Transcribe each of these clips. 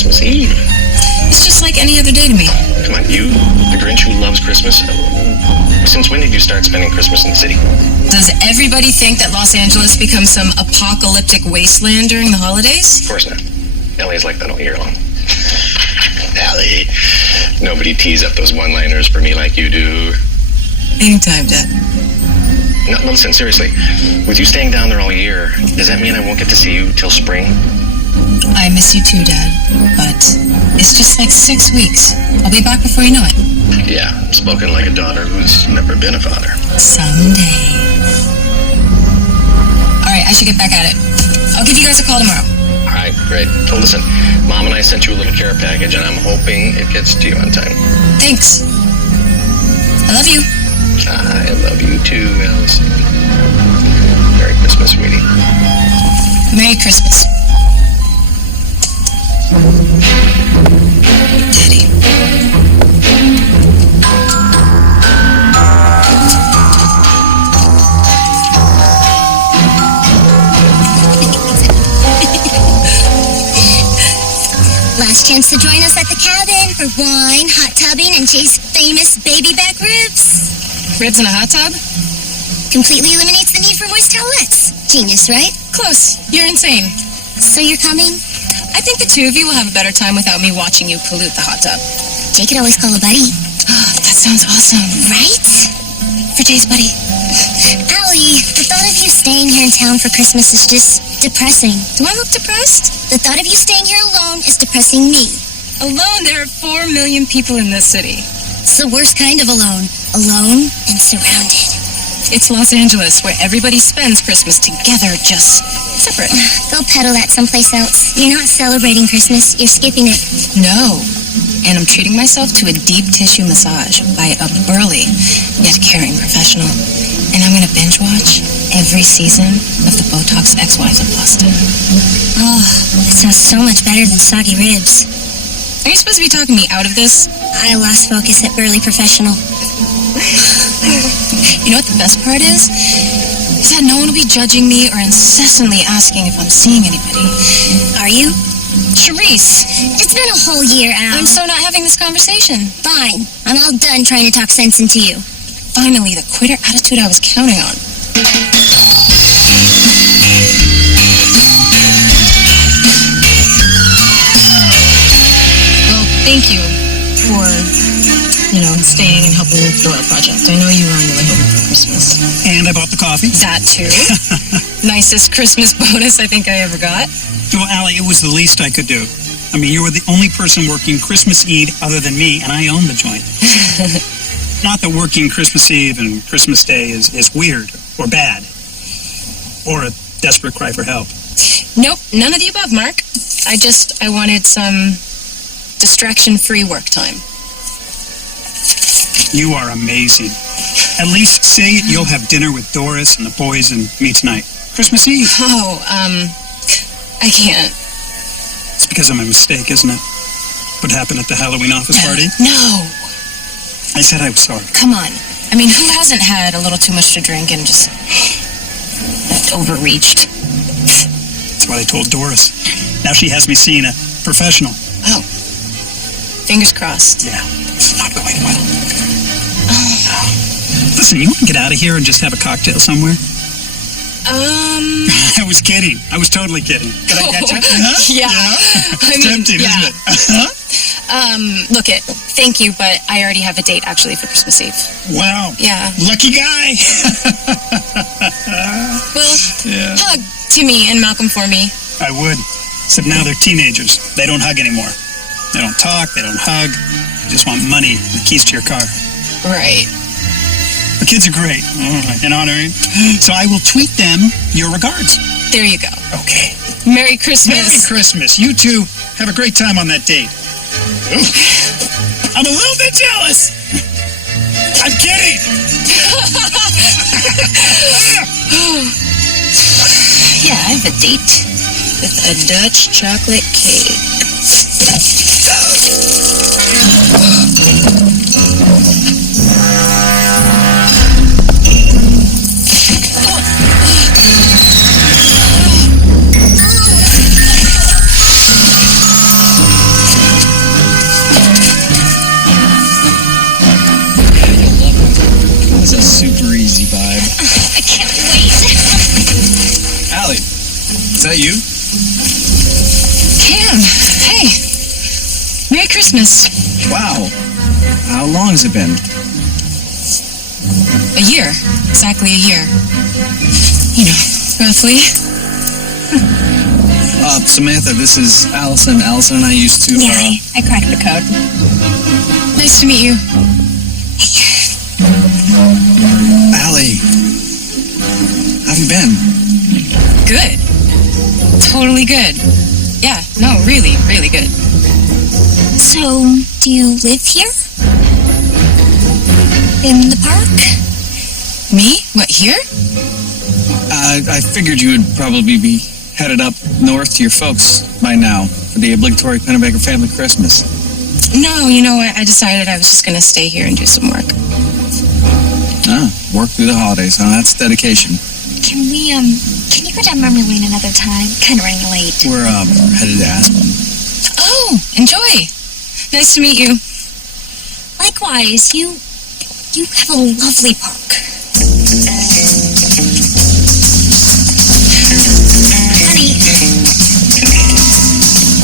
Christmas Eve. It's just like any other day to me. Come on, you, the Grinch who loves Christmas. Since when did you start spending Christmas in the city? Does everybody think that Los Angeles becomes some apocalyptic wasteland during the holidays? Of course not. LA's like that all year long. Allie, nobody tees up those one-liners for me like you do. Anytime, Dad. No, listen, seriously. With you staying down there all year, does that mean I won't get to see you till spring? I miss you too, Dad. But it's just like 6 weeks. I'll be back before you know it. Yeah, spoken like a daughter who's never been a father. Someday. All right, I should get back at it. I'll give you guys a call tomorrow. All right, great. So listen, Mom and I sent you a little care package, and I'm hoping it gets to you on time. Thanks. I love you. I love you too, Allison. Merry Christmas, sweetie. Merry Christmas. Daddy. Last chance to join us at the cabin for wine, hot tubbing, and Jay's famous baby back ribs. Ribs in a hot tub? Completely eliminates the need for moist towelettes. Genius, right? Close. You're insane. So you're coming? I think the two of you will have a better time without me watching you pollute the hot tub. Jay could always call a buddy. That sounds awesome. Right? For Jay's buddy. Allie, the thought of you staying here in town for Christmas is just depressing. Do I look depressed? The thought of you staying here alone is depressing me. Alone, there are 4 million people in this city. It's the worst kind of alone. Alone and surrounded. It's Los Angeles, where everybody spends Christmas together, just separate. Go peddle that someplace else. You're not celebrating Christmas, you're skipping it. No. And I'm treating myself to a deep tissue massage by a burly, yet caring professional. And I'm going to binge watch every season of the Botox Ex-Wives of Boston. Oh, that sounds so much better than soggy ribs. Are you supposed to be talking me out of this? I lost focus at burly professional. You know what the best part is? Is that no one will be judging me or incessantly asking if I'm seeing anybody. Are you? Charisse! It's been a whole year, Al. I'm so not having this conversation. Fine. I'm all done trying to talk sense into you. Finally, the quitter attitude I was counting on. Well, thank you for, staying and helping with the oil project. I know you were on your way home for Christmas. And I bought the coffee. That too. Nicest Christmas bonus I think I ever got. Well, Allie, it was the least I could do. I mean, you were the only person working Christmas Eve other than me, and I own the joint. Not that working Christmas Eve and Christmas Day is weird or bad or a desperate cry for help. Nope, none of the above, Mark. I wanted some distraction-free work time. You are amazing. At least say you'll have dinner with Doris and the boys and me tonight. Christmas Eve. Oh, I can't. It's because of my mistake, isn't it? What happened at the Halloween office party? No. I said I was sorry. Come on. I mean, who hasn't had a little too much to drink and just overreached? That's what I told Doris. Now she has me seeing a professional. Oh. Fingers crossed. Yeah, it's not going well. Listen, you want to get out of here and just have a cocktail somewhere? I was kidding. I was totally kidding. Did I catch it? Huh? Yeah. It's tempting, isn't it? Look it. Thank you, but I already have a date actually for Christmas Eve. Wow. Yeah. Lucky guy. Well, yeah. Hug Timmy and Malcolm for me. I would. Except now they're teenagers. They don't hug anymore. They don't talk. They don't hug. They just want money and the keys to your car. Right. The kids are great. In honoring. So I will tweet them your regards. There you go. Okay. Merry Christmas. Merry Christmas. You two have a great time on that date. Ooh. I'm a little bit jealous. I'm kidding. Yeah, I have a date with a Dutch chocolate cake. Is that you? Cam, hey. Merry Christmas. Wow. How long has it been? A year. Exactly a year. You know, roughly. Samantha, this is Allison. Allison and I used to... Yeah, I cracked the code. Nice to meet you. Allie. How have you been? Good. Totally good. Yeah, no, really, really good. So, do you live here? In the park? Me? What, here? I figured you would probably be headed up north to your folks by now for the obligatory Pennebaker family Christmas. No, you know what? I decided I was just going to stay here and do some work. Work through the holidays, huh? That's dedication. Can you go down memory lane another time? Kind of running late. We're headed to Aspen. Oh, enjoy. Nice to meet you. Likewise, you have a lovely park. Honey,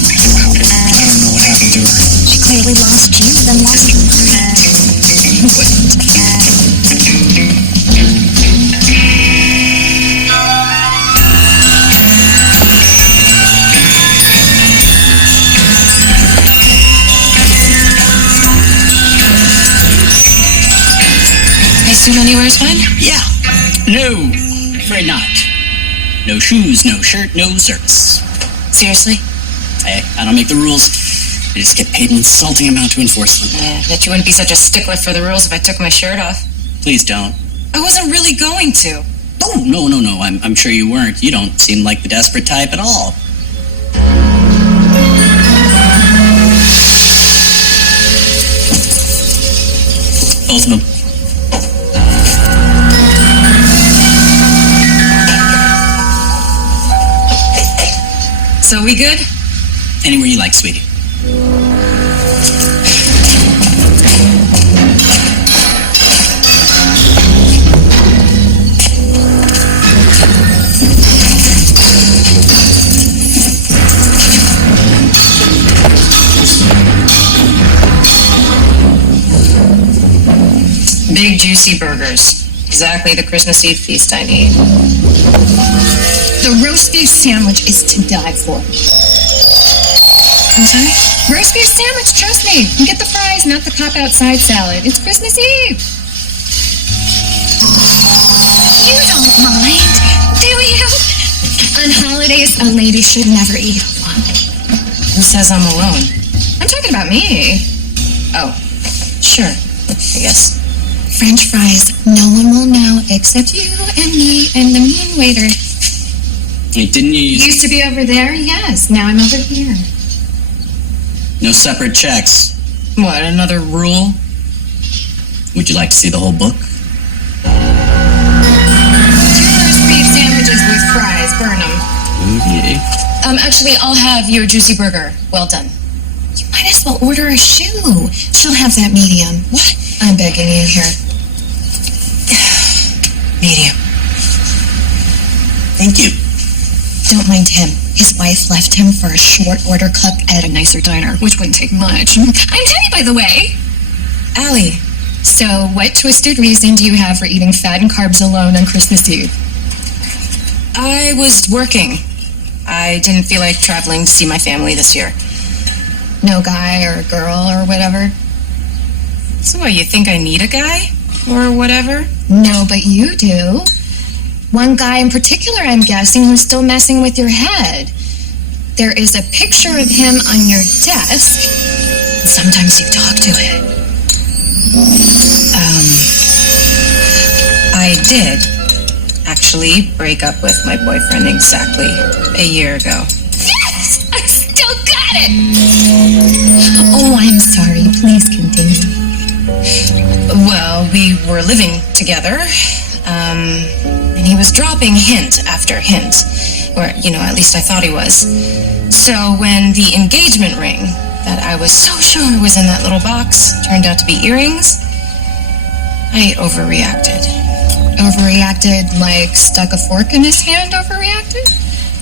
I don't know what happened to her. she clearly lost you, then lost her mind. I assume anywhere's fine? Yeah. No, afraid not. No shoes, no shirt, no service. Seriously? Hey, I don't make the rules. I just get paid an insulting amount to enforce them. Yeah, that you wouldn't be such a stickler for the rules if I took my shirt off. Please don't. I wasn't really going to. Oh, no. I'm sure you weren't. You don't seem like the desperate type at all. Both of them. So we good? Anywhere you like, sweetie. Big juicy burgers. Exactly the Christmas Eve feast I need. The roast beef sandwich is to die for. I'm sorry? Roast beef sandwich, trust me. You get the fries, not the cop-out side salad. It's Christmas Eve. You don't mind, do you? On holidays, a lady should never eat alone. Who says I'm alone? I'm talking about me. Oh, sure. I guess. French fries. No one will know except you and me and the mean waiter. Hey, didn't you use Used to be over there, yes. Now I'm over here. no separate checks? What, another rule? Would you like to see the whole book? 2 roast beef sandwiches with fries. Burn them. Okay. Actually, I'll have your juicy burger. Well done. You might as well order a shoe. She'll have that medium. What? I'm begging you here. Medium. Thank you. Don't mind him. His wife left him for a short order cook at a nicer diner, which wouldn't take much. I'm Jenny, by the way. Allie. So, what twisted reason do you have for eating fat and carbs alone on Christmas Eve? I was working. I didn't feel like traveling to see my family this year. No guy or girl or whatever? So what, you think I need a guy? Or whatever? No, but you do. One guy in particular, I'm guessing, who's still messing with your head. There is a picture of him on your desk. Sometimes you talk to it. I did actually break up with my boyfriend exactly a year ago. Yes! I still got it! Oh, I'm sorry. Please continue. Well, we were living together, and he was dropping hint after hint, or, at least I thought he was. So when the engagement ring that I was so sure was in that little box turned out to be earrings, I overreacted. Overreacted like stuck a fork in his hand overreacted?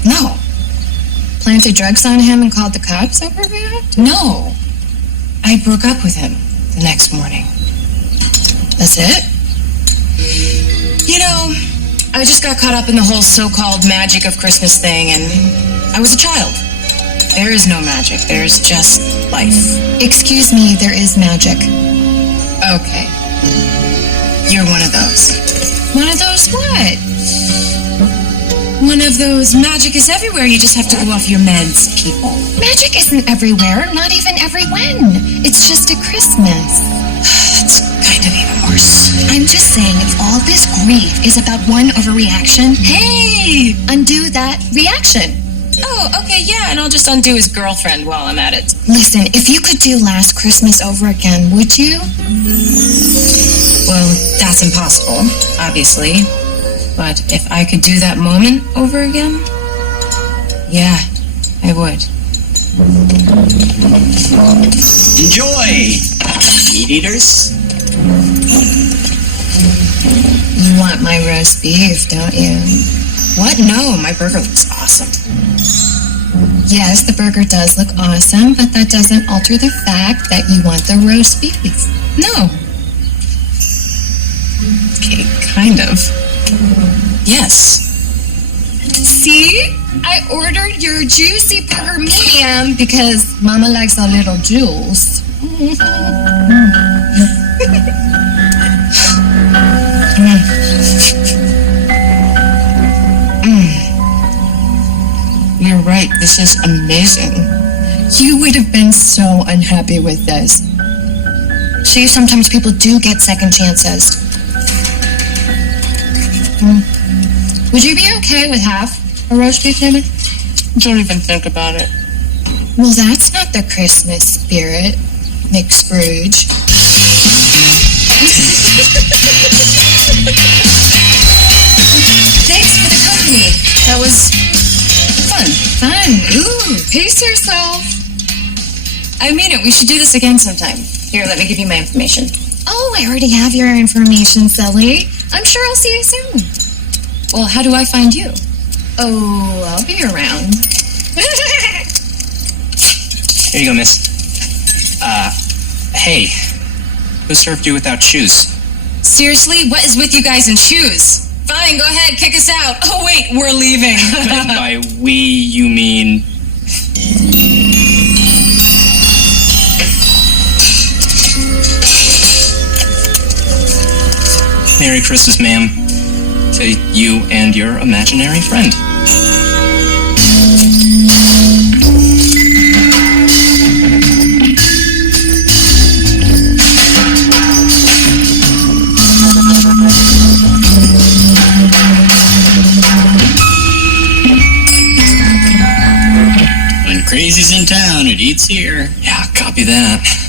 No, planted drugs on him and called the cops over that? No. I broke up with him the next morning. That's it? You know, I just got caught up in the whole so-called magic of Christmas thing, and I was a child. There is no magic. There's just life. Excuse me, there is magic. Okay. You're one of those. One of those what? One of those magic is everywhere. You just have to go off your meds, people. Magic isn't everywhere, not even every when. It's just at Christmas. It's kind of even worse. I'm just saying, if all this grief is about one overreaction, hey, undo that reaction. Oh, okay, yeah, and I'll just undo his girlfriend while I'm at it. Listen, if you could do Last Christmas over again, would you? Well, that's impossible, obviously. But if I could do that moment over again, yeah, I would. Enjoy, meat eaters. You want my roast beef, don't you? What? No, my burger looks awesome. Yes, the burger does look awesome, but that doesn't alter the fact that you want the roast beef. No. Okay, kind of. Yes. See? I ordered your juicy burger medium because Mama likes a little juice. You're right, this is amazing. You would have been so unhappy with this. See, sometimes people do get second chances. Would you be okay with half a roast beef sandwich? Don't even think about it. Well, that's not the Christmas spirit, McScrooge. Thanks for the company. That was fun. Fun. Ooh, pace yourself. I mean it. We should do this again sometime. Here, let me give you my information. Oh, I already have your information, silly. I'm sure I'll see you soon. Well, how do I find you? Oh, I'll be around. Here you go, miss. Hey, who served you without shoes? Seriously? What is with you guys in shoes? Fine, go ahead, kick us out. Oh, wait, we're leaving. By we, you mean... Merry Christmas, ma'am. To you and your imaginary friend. When crazy's in town, it eats here. Yeah, copy that.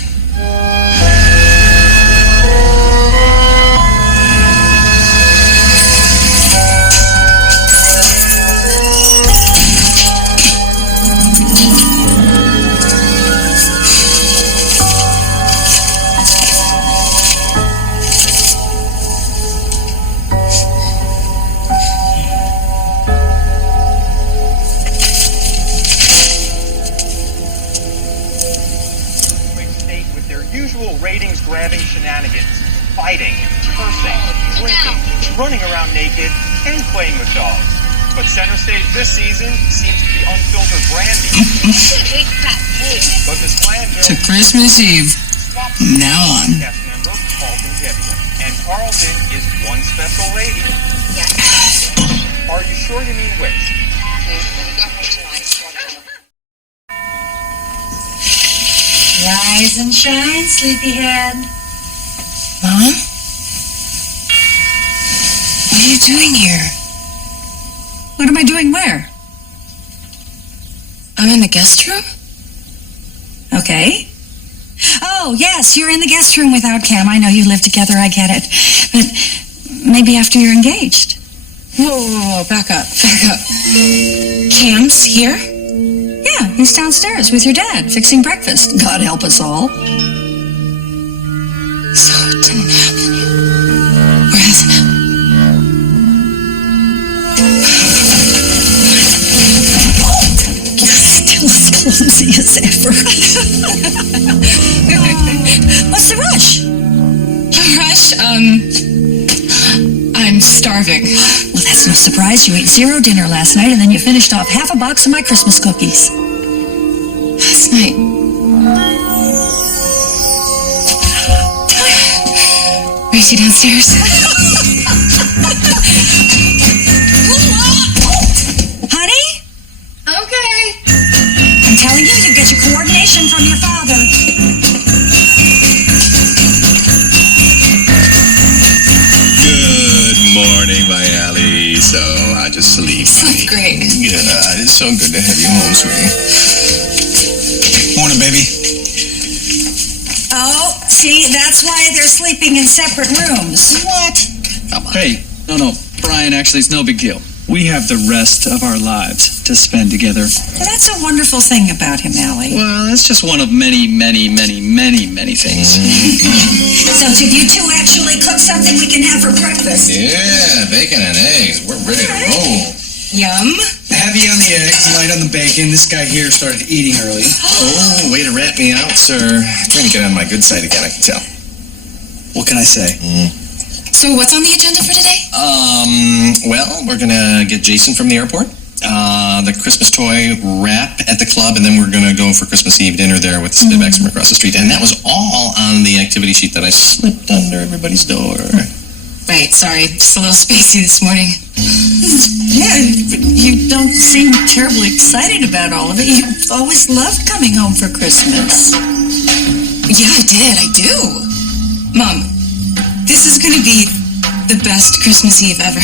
ratings-grabbing shenanigans, fighting, cursing, drinking, running around naked, and playing with dogs. But center stage this season seems to be unfiltered brandy. But Miss Glanville... To Christmas Eve. From now on. ...cast member, Carlton Gibson. And Carlton is one special lady. Are you sure you mean which? Rise and shine, sleepyhead. Mom? What are you doing here? What am I doing where? I'm in the guest room? Okay. Oh, yes, you're in the guest room without Cam. I know you live together, I get it. But maybe after you're engaged. Whoa, back up. Cam's here? Yeah, he's downstairs with your dad, fixing breakfast. God help us all. So it didn't happen yet. Or hasn't happened? busy as ever. What's the rush? Rush, I'm starving. Well, that's no surprise. You ate 0 dinner last night, and then you finished off half a box of my Christmas cookies. Last night. Race you downstairs. Honey? Okay. I'm telling you, you get your coordination from your father. Good morning, my Allie. So, how'd you sleep? Slept great. Yeah, it's so good to have you home, sweetie. Morning, baby. Oh, see, that's why they're sleeping in separate rooms. What? Come on. Hey, no, Brian, actually, it's no big deal. We have the rest of our lives to spend together. Well, that's a wonderful thing about him, Allie. Well, that's just one of many, many, many, many, many things. So did you two actually cook something we can have for breakfast? Yeah, bacon and eggs. We're ready to roll. Yum. Heavy on the eggs, light on the bacon. This guy here started eating early. Oh, way to rat me out, sir. Trying to get on my good side again, I can tell. What can I say? So what's on the agenda for today? Well, we're gonna get Jason from the airport, the Christmas toy wrap at the club, and then we're gonna go for Christmas Eve dinner there with the Spivaks from across the street. And that was all on the activity sheet that I slipped under everybody's door. Right, sorry. Just a little spacey this morning. Yeah, you don't seem terribly excited about all of it. You've always loved coming home for Christmas. Yeah, I do. Mom, this is gonna be the best Christmas Eve ever.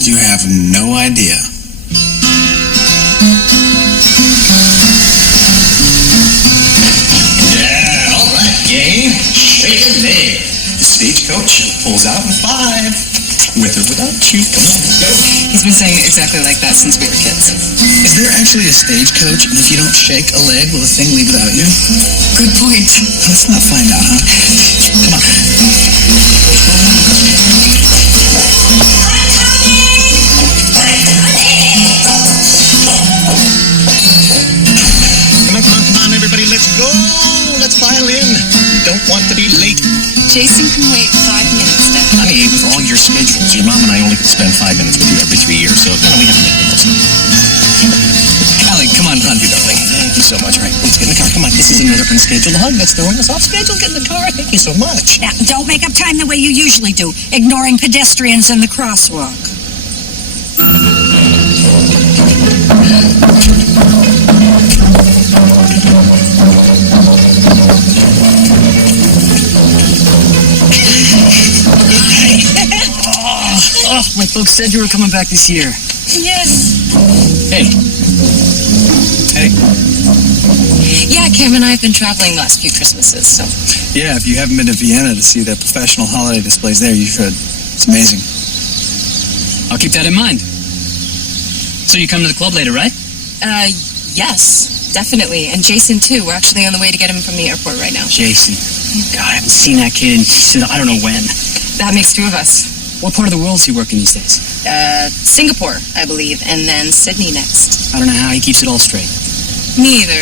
You have no idea. Yeah, all right, gang. Shake it, leg. The stagecoach pulls out in 5. With or without you. Come on, let's go. He's been saying it exactly like that since we were kids. Is there actually a stagecoach? And if you don't shake a leg, will the thing leave without you? Good point. Let's not find out, huh? Come on. Come on, everybody, let's go. Let's file in. Don't want to be late. Jason can wait 5 minutes then. Honey, with all your schedules, your mom and I only can spend 5 minutes with you every 3 years, so we have to make the most of it. Allie, come on, hug you, darling. Thank you so much. All right, let's get in the car. Come on, this is another unscheduled hug that's throwing us off schedule. Get in the car. Thank you so much. Now, don't make up time the way you usually do, ignoring pedestrians in the crosswalk. Oh, my folks said you were coming back this year. Yes. Hey. Yeah, Cam and I have been traveling the last few Christmases, so. Yeah, if you haven't been to Vienna to see the professional holiday displays there, you should. It's amazing. I'll keep that in mind. So you come to the club later, right? Yes, definitely. And Jason, too. We're actually on the way to get him from the airport right now. Jason. God, I haven't seen that kid since I don't know when. That makes 2 of us. What part of the world is he working these days? Singapore, I believe, and then Sydney next. I don't know how he keeps it all straight. Me either.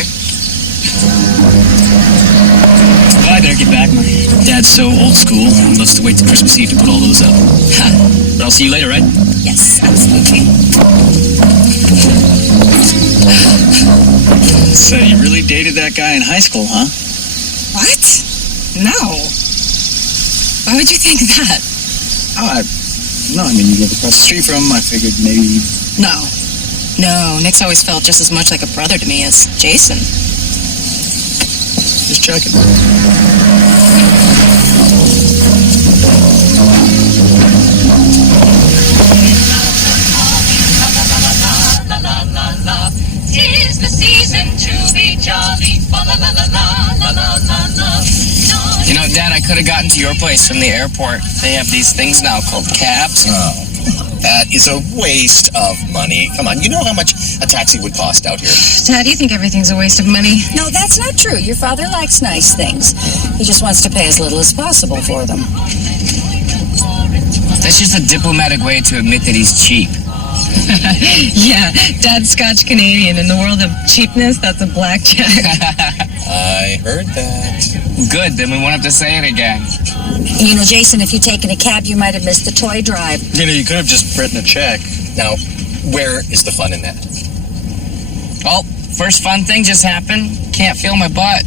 Well, I better get back. My dad's so old school. He loves to wait till Christmas Eve to put all those up. But I'll see you later, right? Yes, absolutely. So you really dated that guy in high school, huh? What? No. Why would you think that? No, I mean, you live across the street from him. I figured maybe... No. No, Nick's always felt just as much like a brother to me as Jason. Just checking. Tis the season to be jolly. La la la la la la la la. You know, Dad, I could have gotten to your place from the airport. They have these things now called cabs. Oh, that is a waste of money. Come on, you know how much a taxi would cost out here. Dad, you think everything's a waste of money? No, that's not true. Your father likes nice things. He just wants to pay as little as possible for them. That's just a diplomatic way to admit that he's cheap. Yeah, Dad's Scotch Canadian. In the world of cheapness, that's a blackjack. I heard that. Good, then we won't have to say it again. You know, Jason, if you'd taken a cab, you might have missed the toy drive. You know, you could have just written a check. Now, where is the fun in that? Oh, first fun thing just happened. Can't feel my butt.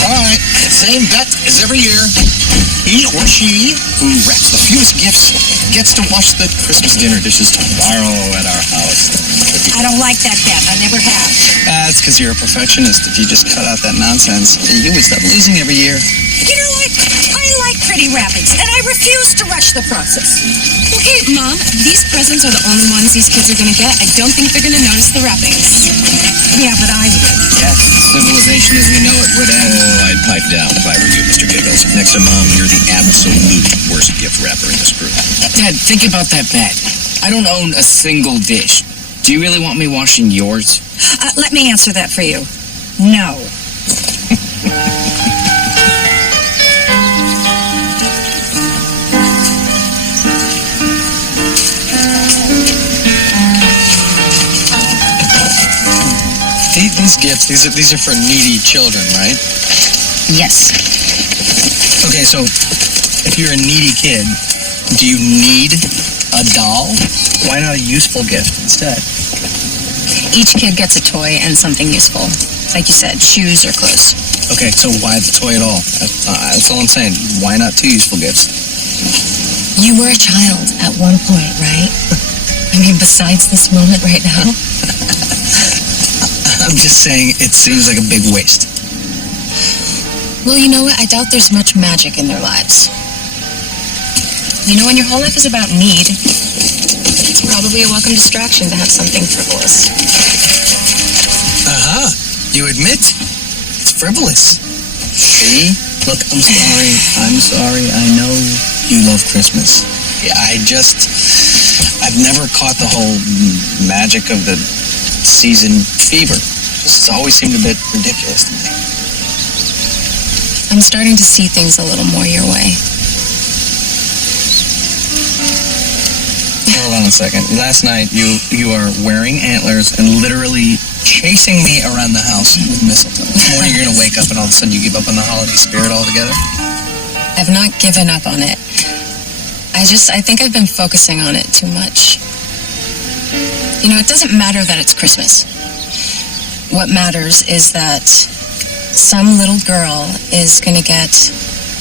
Alright, same bet as every year. He or she who wraps the fewest gifts gets to wash the Christmas dinner dishes tomorrow at our house. I don't like that bet. I never have. That's because you're a perfectionist. If you just cut out that nonsense, you would stop losing every year. You know what? I like pretty wrappings, and I refuse to rush the process. Okay, Mom, these presents are the only ones these kids are gonna get. I don't think they're gonna notice the wrappings. Yeah, but I would. Yes, civilization as we know it would end. Oh, I'd pipe down if I were you, Mr. Giggles. Next to Mom, you're the absolute worst gift wrapper in this group. Dad, think about that bet. I don't own a single dish. Do you really want me washing yours? Let me answer that for you. No. These gifts, these are for needy children, right? Yes. Okay, so if you're a needy kid, do you need a doll? Why not a useful gift instead? Each kid gets a toy and something useful. Like you said, shoes or clothes. Okay, so why the toy at all? That's all I'm saying. Why not two useful gifts? You were a child at one point, right? I mean, besides this moment right now. I'm just saying it seems like a big waste. Well, you know what? I doubt there's much magic in their lives. You know, when your whole life is about need, it's probably a welcome distraction to have something frivolous. Uh-huh. You admit it's frivolous. See? Look, I'm sorry. I know you love Christmas. Yeah, I've never caught the whole magic of the season fever. It's always seemed a bit ridiculous to me. I'm starting to see things a little more your way. Hold on a second. Last night, you are wearing antlers and literally chasing me around the house with mistletoe. This morning, you're going to wake up and all of a sudden you give up on the holiday spirit altogether? I've not given up on it. I think I've been focusing on it too much. You know, it doesn't matter that it's Christmas. What matters is that some little girl is going to get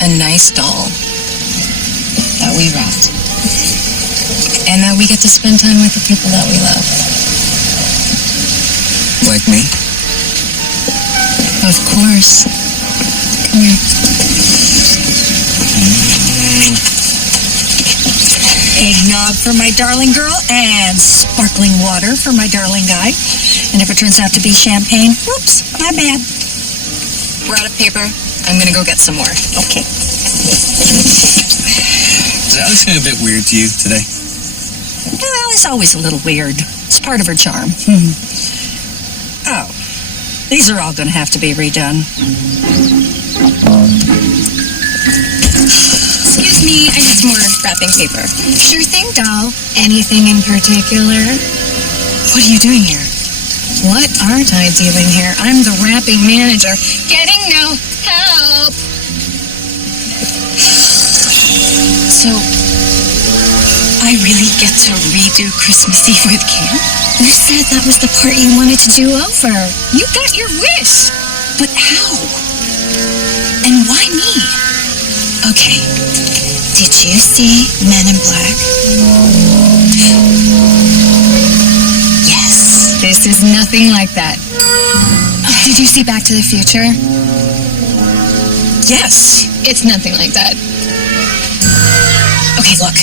a nice doll that we wrapped. And that we get to spend time with the people that we love. Like me? Of course. Come here. Eggnog for my darling girl and sparkling water for my darling guy. And if it turns out to be champagne, whoops, my bad. We're out of paper. I'm going to go get some more. Okay. Is Alex a bit weird to you today? Well, it's always a little weird. It's part of her charm. Oh, these are all going to have to be redone. Excuse me, I need some more wrapping paper. Sure thing, doll. Anything in particular? What are you doing here? What aren't I doing here? I'm the wrapping manager. Getting no help. So, I really get to redo Christmas Eve with Cam? You said that was the part you wanted to do over. You got your wish. But how? And why me? Okay. Did you see Men in Black? Yes. This is nothing like that. Did you see Back to the Future? Yes. It's nothing like that. Okay, look.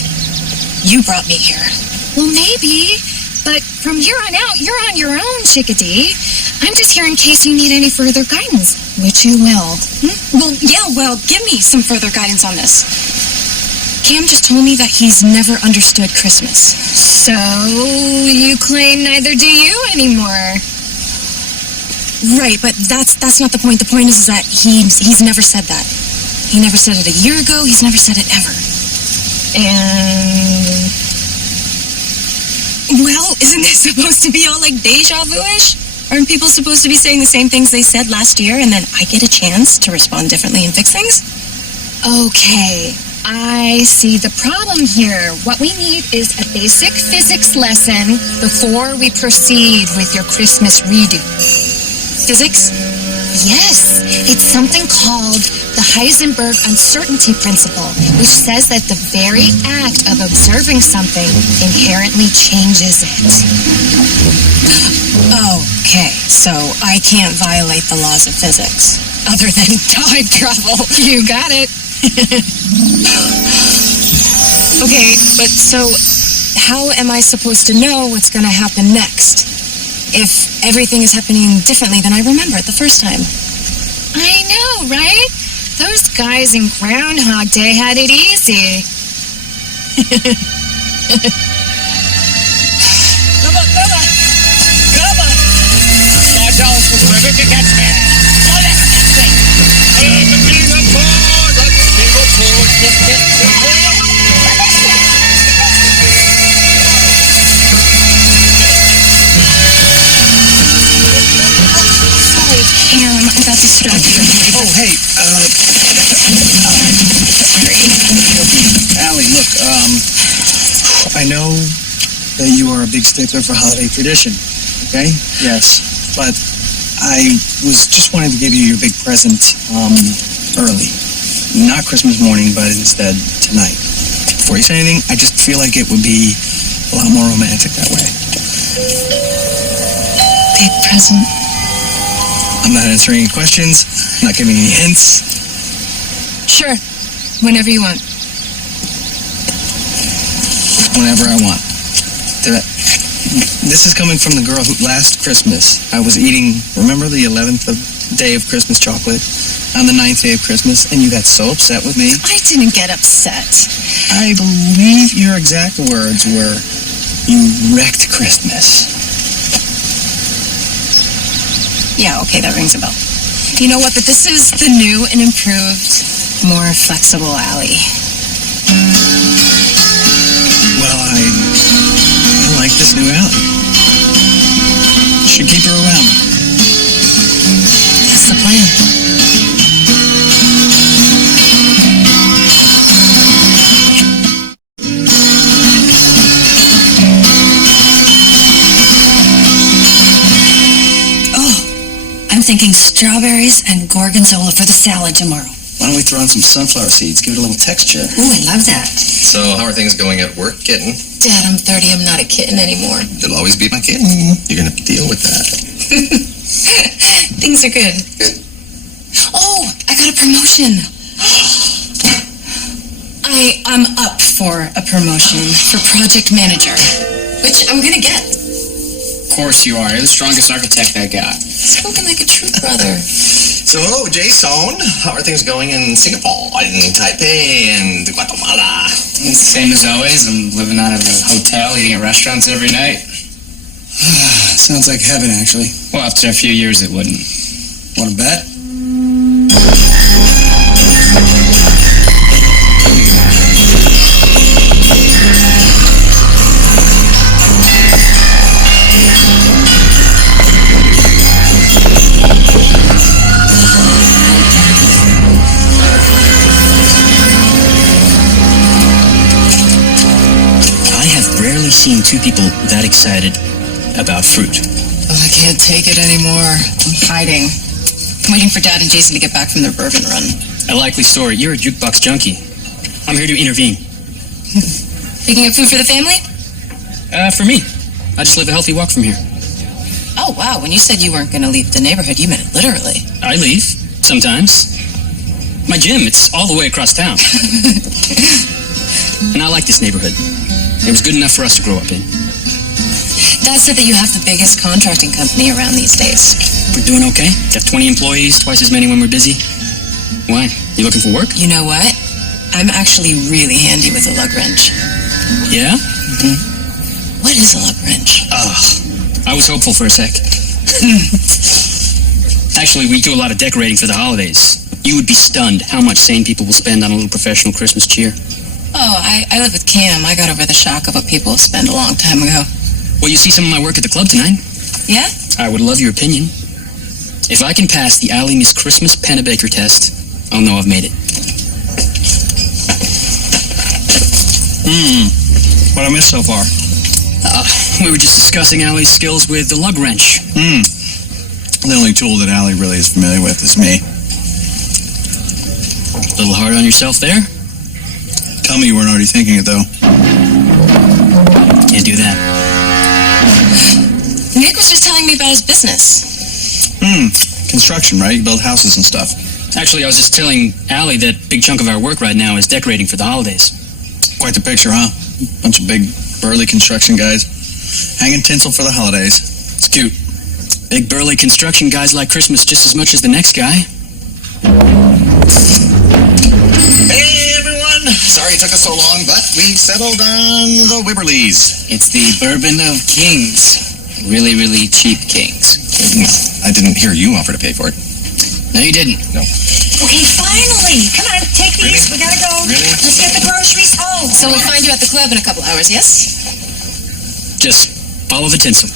You brought me here. Well, maybe. But from here on out, you're on your own, chickadee. I'm just here in case you need any further guidance, which you will. Well, give me some further guidance on this. Cam just told me that he's never understood Christmas. So, you claim neither do you anymore. Right, but that's not the point. The point is that he's never said that. He never said it a year ago. He's never said it ever. And Well, isn't this supposed to be all like deja vu-ish? Aren't people supposed to be saying the same things they said last year, and then I get a chance to respond differently and fix things? okay, I see the problem here. What we need is a basic physics lesson before we proceed with your Christmas redo. Physics? Yes, it's something called the Heisenberg uncertainty principle, which says that the very act of observing something inherently changes it. Okay, so I can't violate the laws of physics, other than time travel. You got it. Okay, but so how am I supposed to know what's going to happen next if everything is happening differently than I remember it the first time? I know, right? Those guys in Groundhog Day had it easy. Come on. Start down for whoever can catch me. Oh, that's it. I'm the king of toys. I'm the king of toys. Sorry, Cam, I got distracted. Oh, hey, Allie, look, I know that you are a big stickler for holiday tradition, okay? Yes, but I was just wanting to give you your big present, early. Not Christmas morning, but instead tonight. Before you say anything, I just feel like it would be a lot more romantic that way. Big present. I'm not answering any questions, not giving any hints. Sure, whenever you want. Whenever I want. This is coming from the girl who last Christmas I was eating, remember the 11th day of Christmas chocolate on the 9th day of Christmas, and you got so upset with me? I didn't get upset. I believe your exact words were, you wrecked Christmas. Yeah, okay, that rings a bell. You know what, but this is the new and improved, more flexible Allie. Well, I like this new Allie. Should keep her around. That's the plan. I'm thinking strawberries and gorgonzola for the salad tomorrow. Why don't we throw in some sunflower seeds, give it a little texture? Ooh, I love that. So how are things going at work, kitten? Dad, I'm 30. I'm not a kitten anymore. You'll always be my kitten. You're going to deal with that. Things are good. Oh, I got a promotion. I'm up for a promotion for project manager, which I'm gonna get. Of course you are. You're the strongest architect I got. Spoken like a true brother. So, Jason, how are things going in Singapore, in Taipei, and Guatemala? It's the same as always. I'm living out of a hotel, eating at restaurants every night. Sounds like heaven, actually. Well, after a few years it wouldn't. Want to bet? Seen two people that excited about fruit. Oh, I can't take it anymore. I'm hiding. I'm waiting for Dad and Jason to get back from their bourbon run. A likely story. You're a jukebox junkie. I'm here to intervene. Picking up food for the family? For me. I just live a healthy walk from here. Oh, wow. When you said you weren't going to leave the neighborhood, you meant it literally. I leave. Sometimes. My gym, it's all the way across town. And I like this neighborhood. It was good enough for us to grow up in. Dad said that you have the biggest contracting company around these days. We're doing okay. Got 20 employees, twice as many when we're busy. Why? You looking for work? You know what? I'm actually really handy with a lug wrench. Yeah? Mm-hmm. What is a lug wrench? I was hopeful for a sec. Actually, we do a lot of decorating for the holidays. You would be stunned how much sane people will spend on a little professional Christmas cheer. Oh, I live with Cam. I got over the shock of what people have spent a long time ago. Well, you see some of my work at the club tonight. Yeah? I would love your opinion. If I can pass the Allie Miss Christmas Pennebaker test, I'll know I've made it. What I missed so far? We were just discussing Allie's skills with the lug wrench. The only tool that Allie really is familiar with is me. A little hard on yourself there? Tell me you weren't already thinking it, though. Can't do that. Nick was just telling me about his business. Construction, right? You build houses and stuff. Actually, I was just telling Allie that big chunk of our work right now is decorating for the holidays. Quite the picture, huh? Bunch of big, burly construction guys hanging tinsel for the holidays. It's cute. Big burly construction guys like Christmas just as much as the next guy. Hey, everyone! Sorry it took us so long, but we settled on the Wibberleys. It's the bourbon of kings. Really, really cheap kings. I didn't hear you offer to pay for it. No, you didn't. No. Okay, finally. Come on, take these. We gotta go. Really? Let's get the groceries. Oh, So we'll find you at the club in a couple hours, yes? Just follow the tinsel.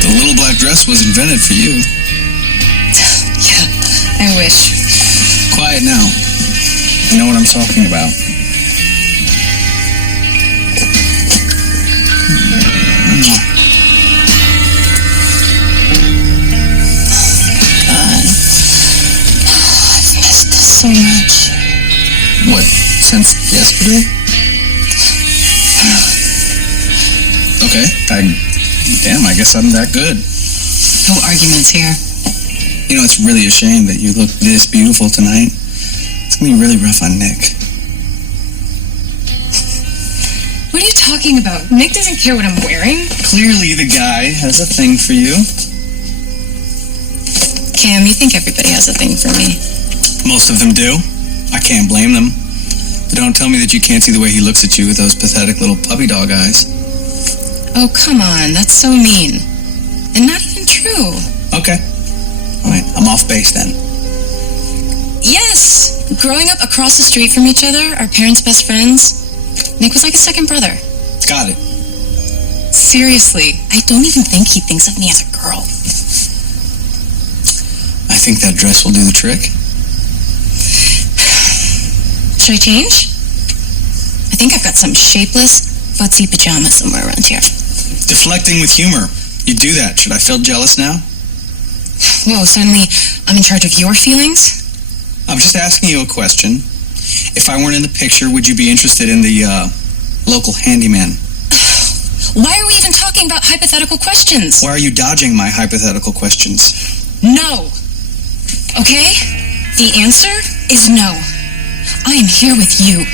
The little black dress was invented for you. Yeah, I wish. Quiet now. You know what I'm talking about. I've missed this so much. What, since yesterday? Okay, I guess I'm that good. No arguments here. You know, it's really a shame that you look this beautiful tonight. It's gonna be really rough on Nick. What are you talking about? Nick doesn't care what I'm wearing. Clearly the guy has a thing for you. Cam, you think everybody has a thing for me. Most of them do. I can't blame them. But don't tell me that you can't see the way he looks at you with those pathetic little puppy dog eyes. Oh, come on. That's so mean. And not even true. Okay. All right, I'm off base then. Yes! Growing up across the street from each other, our parents' best friends, Nick was like a second brother. Got it. Seriously, I don't even think he thinks of me as a girl. I think that dress will do the trick. Should I change? I think I've got some shapeless, futsy pajamas somewhere around here. Deflecting with humor. You do that. Should I feel jealous now? Whoa, suddenly I'm in charge of your feelings? I'm just asking you a question. If I weren't in the picture, would you be interested in the local handyman? Why are we even talking about hypothetical questions? Why are you dodging my hypothetical questions? No. Okay? The answer is no. I am here with you,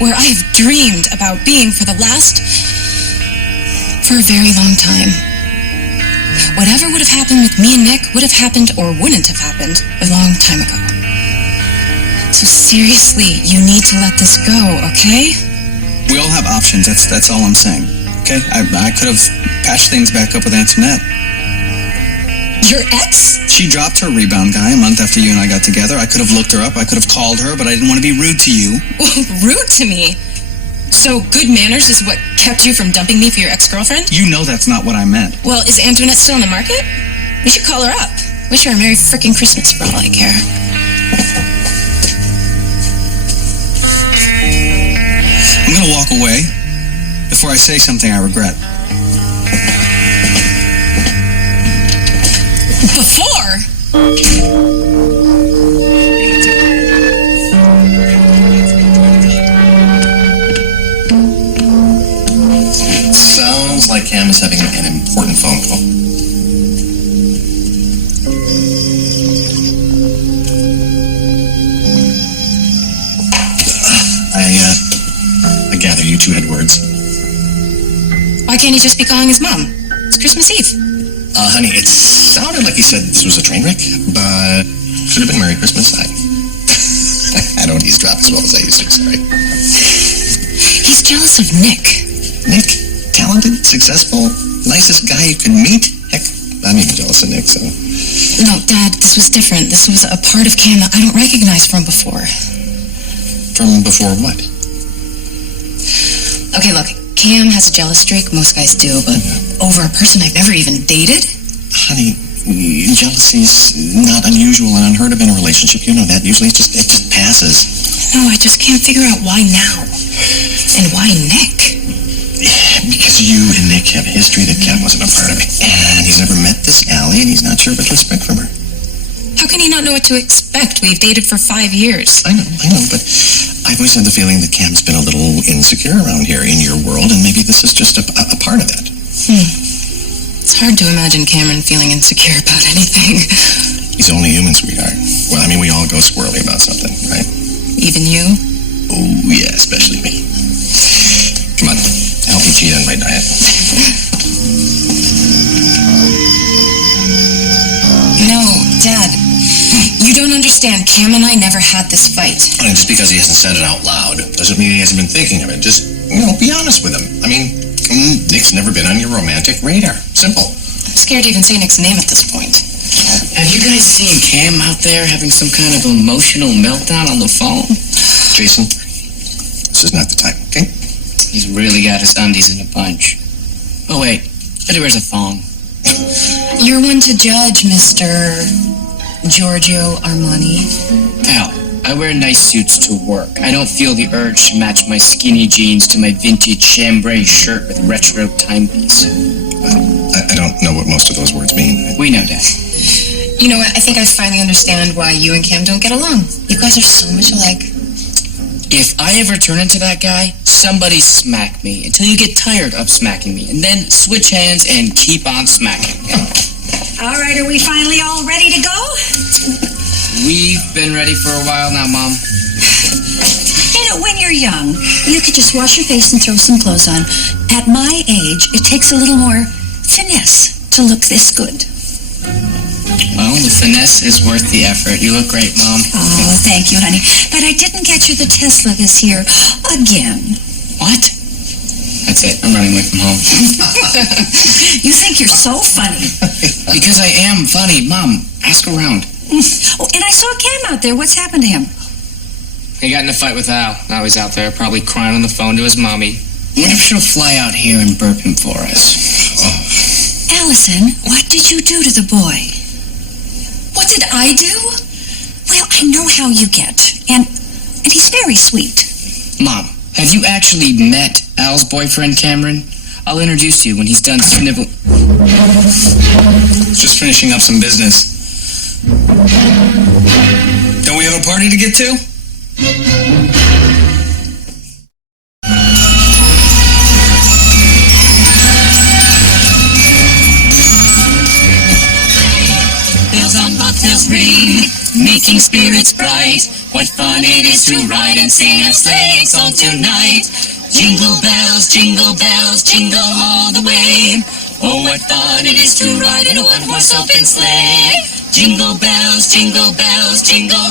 where I have dreamed about being for a very long time. Whatever would have happened with me and Nick would have happened or wouldn't have happened a long time ago. So seriously, you need to let this go, okay? We all have options. That's all I'm saying. Okay? I could have patched things back up with Antoinette. Your ex? She dropped her rebound guy a month after you and I got together. I could have looked her up. I could have called her, but I didn't want to be rude to you. Rude to me? So good manners is what kept you from dumping me for your ex-girlfriend? You know that's not what I meant. Well, is Antoinette still on the market? We should call her up. Wish her a Merry frickin' Christmas for all I care. I'm gonna walk away before I say something I regret. Before? Sounds like Cam is having an important phone call. I gather you two had words. Why can't he just be calling his mom? It's Christmas Eve. Honey, it sounded like he said this was a train wreck, but could have been Merry Christmas. I don't eavesdrop as well as I used to, sorry. He's jealous of Nick. Nick, talented, successful, nicest guy you could meet. Heck, I'm even jealous of Nick, so... No, Dad, this was different. This was a part of Cam that I don't recognize from before. From before what? Okay, look, Cam has a jealous streak. Most guys do, but over a person I've never even dated? Honey, jealousy's not unusual and unheard of in a relationship. You know that. Usually it just passes. No, I just can't figure out why now. And why Nick? Because you and Nick have a history that Kat wasn't a part of. And he's never met this Allie, and he's not sure what to expect from her. How can he not know what to expect? We've dated for 5 years. I know, but I've always had the feeling that Cam's been a little insecure around here in your world, and maybe this is just a part of that. It's hard to imagine Cameron feeling insecure about anything. He's only human, sweetheart. Well, I mean, we all go squirrely about something, right? Even you? Oh, yeah, especially me. Come on, help me cheat on my diet. No, Dad. You don't understand. Cam and I never had this fight. And just because he hasn't said it out loud doesn't mean he hasn't been thinking of it. Just, be honest with him. I mean, Nick's never been on your romantic radar. Simple. I'm scared to even say Nick's name at this point. Have you guys seen Cam out there having some kind of emotional meltdown on the phone? Jason, this is not the time, okay? He's really got his undies in a bunch. Oh, wait. But he wears a thong. You're one to judge, Mr. Giorgio Armani. Pal, I wear nice suits to work. I don't feel the urge to match my skinny jeans to my vintage chambray shirt with retro timepiece. I don't know what most of those words mean. We know, Dad. You know what? I think I finally understand why you and Cam don't get along. You guys are so much alike. If I ever turn into that guy, somebody smack me until you get tired of smacking me, and then switch hands and keep on smacking. All right, are we finally all ready to go? We've been ready for a while now, Mom. You know, when you're young, you could just wash your face and throw some clothes on. At my age, it takes a little more finesse to look this good. Well, the finesse is worth the effort. You look great, Mom. Oh, thank you, honey. But I didn't get you the Tesla this year. Again. What? That's it. I'm running away from home. You think you're so funny. Because I am funny. Mom, ask around. Oh, and I saw Cam out there. What's happened to him? He got in a fight with Al. Now he's out there, probably crying on the phone to his mommy. I wonder if she'll fly out here and burp him for us. Oh. Allison, what did you do to the boy? What did I do? Well, I know how you get. And he's very sweet. Mom, have you actually met Al's boyfriend, Cameron? I'll introduce you when he's done sniveling. Just finishing up some business. Don't we have a party to get to? Bells on bobtails ring, making spirits bright. What fun it is to ride and sing a sleighing song tonight. Jingle bells, jingle all the way. Oh, what fun it is to ride in a one-horse open sleigh. Jingle bells, jingle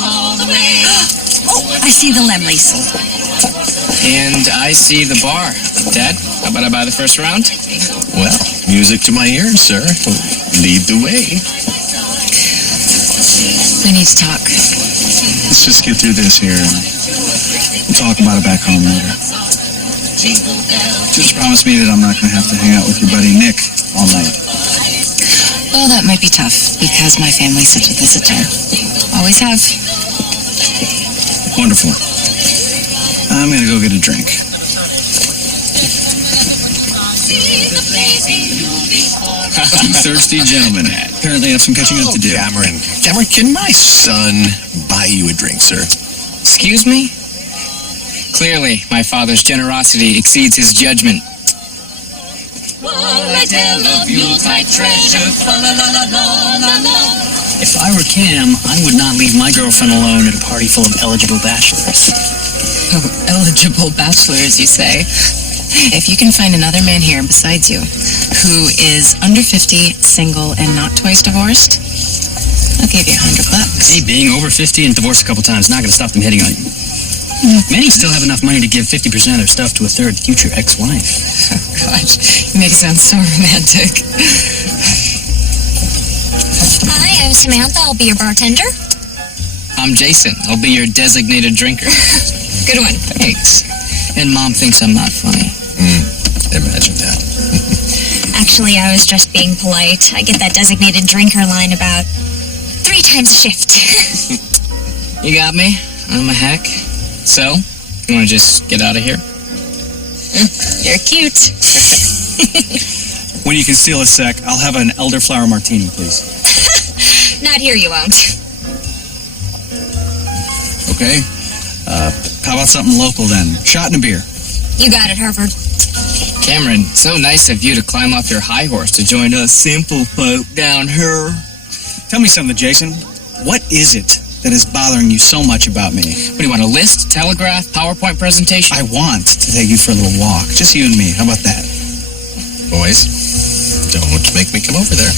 all the way. Oh, I see the Lemleys. And I see the bar. Dad, how about I buy the first round? Well, music to my ears, sir. Lead the way. We need to talk. Let's just get through this here and we'll talk about it back home later. Just promise me that I'm not going to have to hang out with your buddy Nick all night. Well, that might be tough because my family's such a visitor. Always have. Wonderful. I'm going to go get a drink. You thirsty gentlemen. Apparently have some catching up to do. Cameron, can my son buy you a drink, sir? Excuse me? Clearly, my father's generosity exceeds his judgment. If I were Cam, I would not leave my girlfriend alone at a party full of eligible bachelors. Oh, eligible bachelors, you say? If you can find another man here besides you who is under 50, single, and not twice divorced, I'll give you $100. Hey, being over 50 and divorced a couple times not going to stop them hitting on you. Many still have enough money to give 50% of their stuff to a third future ex-wife. Oh, gosh, you make it sound so romantic. Hi, I'm Samantha. I'll be your bartender. I'm Jason. I'll be your designated drinker. Good one. Thanks. And Mom thinks I'm not funny. Imagine that. Actually, I was just being polite. I get that designated drinker line about 3 times a shift. You got me? I'm a hack. So, you want to just get out of here? You're cute. When you can steal a sec, I'll have an elderflower martini, please. Not here, you won't. Okay. How about something local then? Shot and a beer. You got it, Harvard. Cameron, so nice of you to climb off your high horse to join us simple folk down here. Tell me something, Jason. What is it that is bothering you so much about me? What do you want, a list, telegraph, PowerPoint presentation? I want to take you for a little walk. Just you and me. How about that? Boys, don't make me come over there.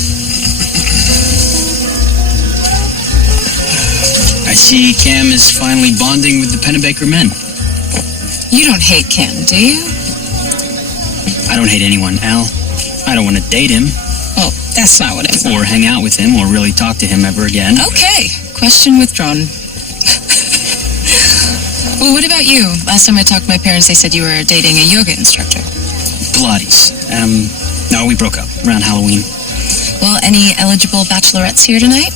I see Cam is finally bonding with the Pennebaker men. You don't hate Cam, do you? I don't hate anyone, Al. I don't want to date him. Well, that's not what I meant. Or hang out with him, or really talk to him ever again. Okay, question withdrawn. Well, what about you? Last time I talked to my parents, they said you were dating a yoga instructor. Pilates. No, we broke up around Halloween. Well, any eligible bachelorettes here tonight?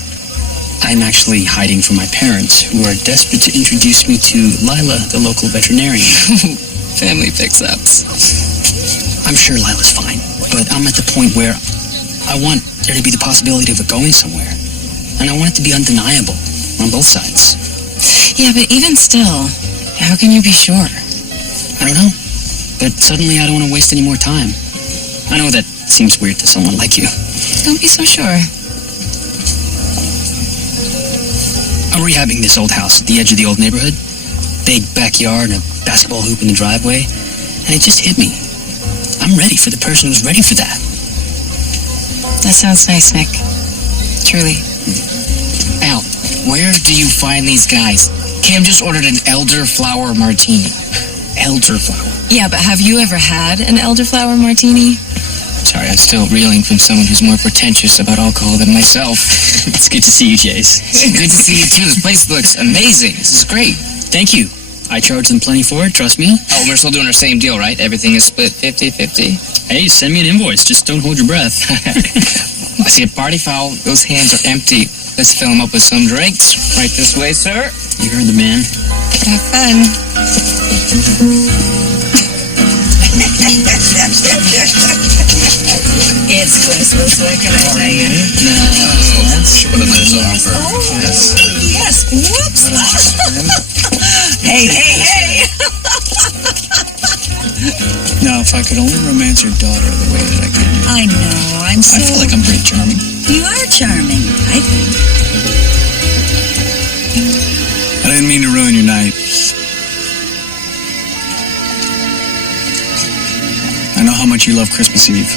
I'm actually hiding from my parents, who are desperate to introduce me to Lila, the local veterinarian. Family fix-ups. I'm sure Lila's fine, but I'm at the point where I want there to be the possibility of it going somewhere. And I want it to be undeniable on both sides. Yeah, but even still, how can you be sure? I don't know, but suddenly I don't want to waste any more time. I know that seems weird to someone like you. Don't be so sure. I'm rehabbing this old house at the edge of the old neighborhood. Big backyard and a basketball hoop in the driveway. And it just hit me. I'm ready for the person who's ready for that. That sounds nice, Nick. Truly. Al, where do you find these guys? Cam just ordered an elderflower martini. Elderflower? Yeah, but have you ever had an elderflower martini? Sorry, I'm still reeling from someone who's more pretentious about alcohol than myself. It's good to see you, Jace. Good to see you, too. This place looks amazing. This is great. Thank you. I charge them plenty for it, trust me. Oh, we're still doing our same deal, right? Everything is split 50-50. Hey, send me an invoice. Just don't hold your breath. I see a party foul. Those hands are empty. Let's fill them up with some drinks. Right this way, sir. You heard the man. Have fun. It's Christmas, what can I tell you? What a nice offer. Yes, whoops. Hey. Now, if I could only romance your daughter the way that I can. I know, I'm so... I feel like I'm pretty charming. You are charming, I think. I didn't mean to ruin your night. I know how much you love Christmas Eve.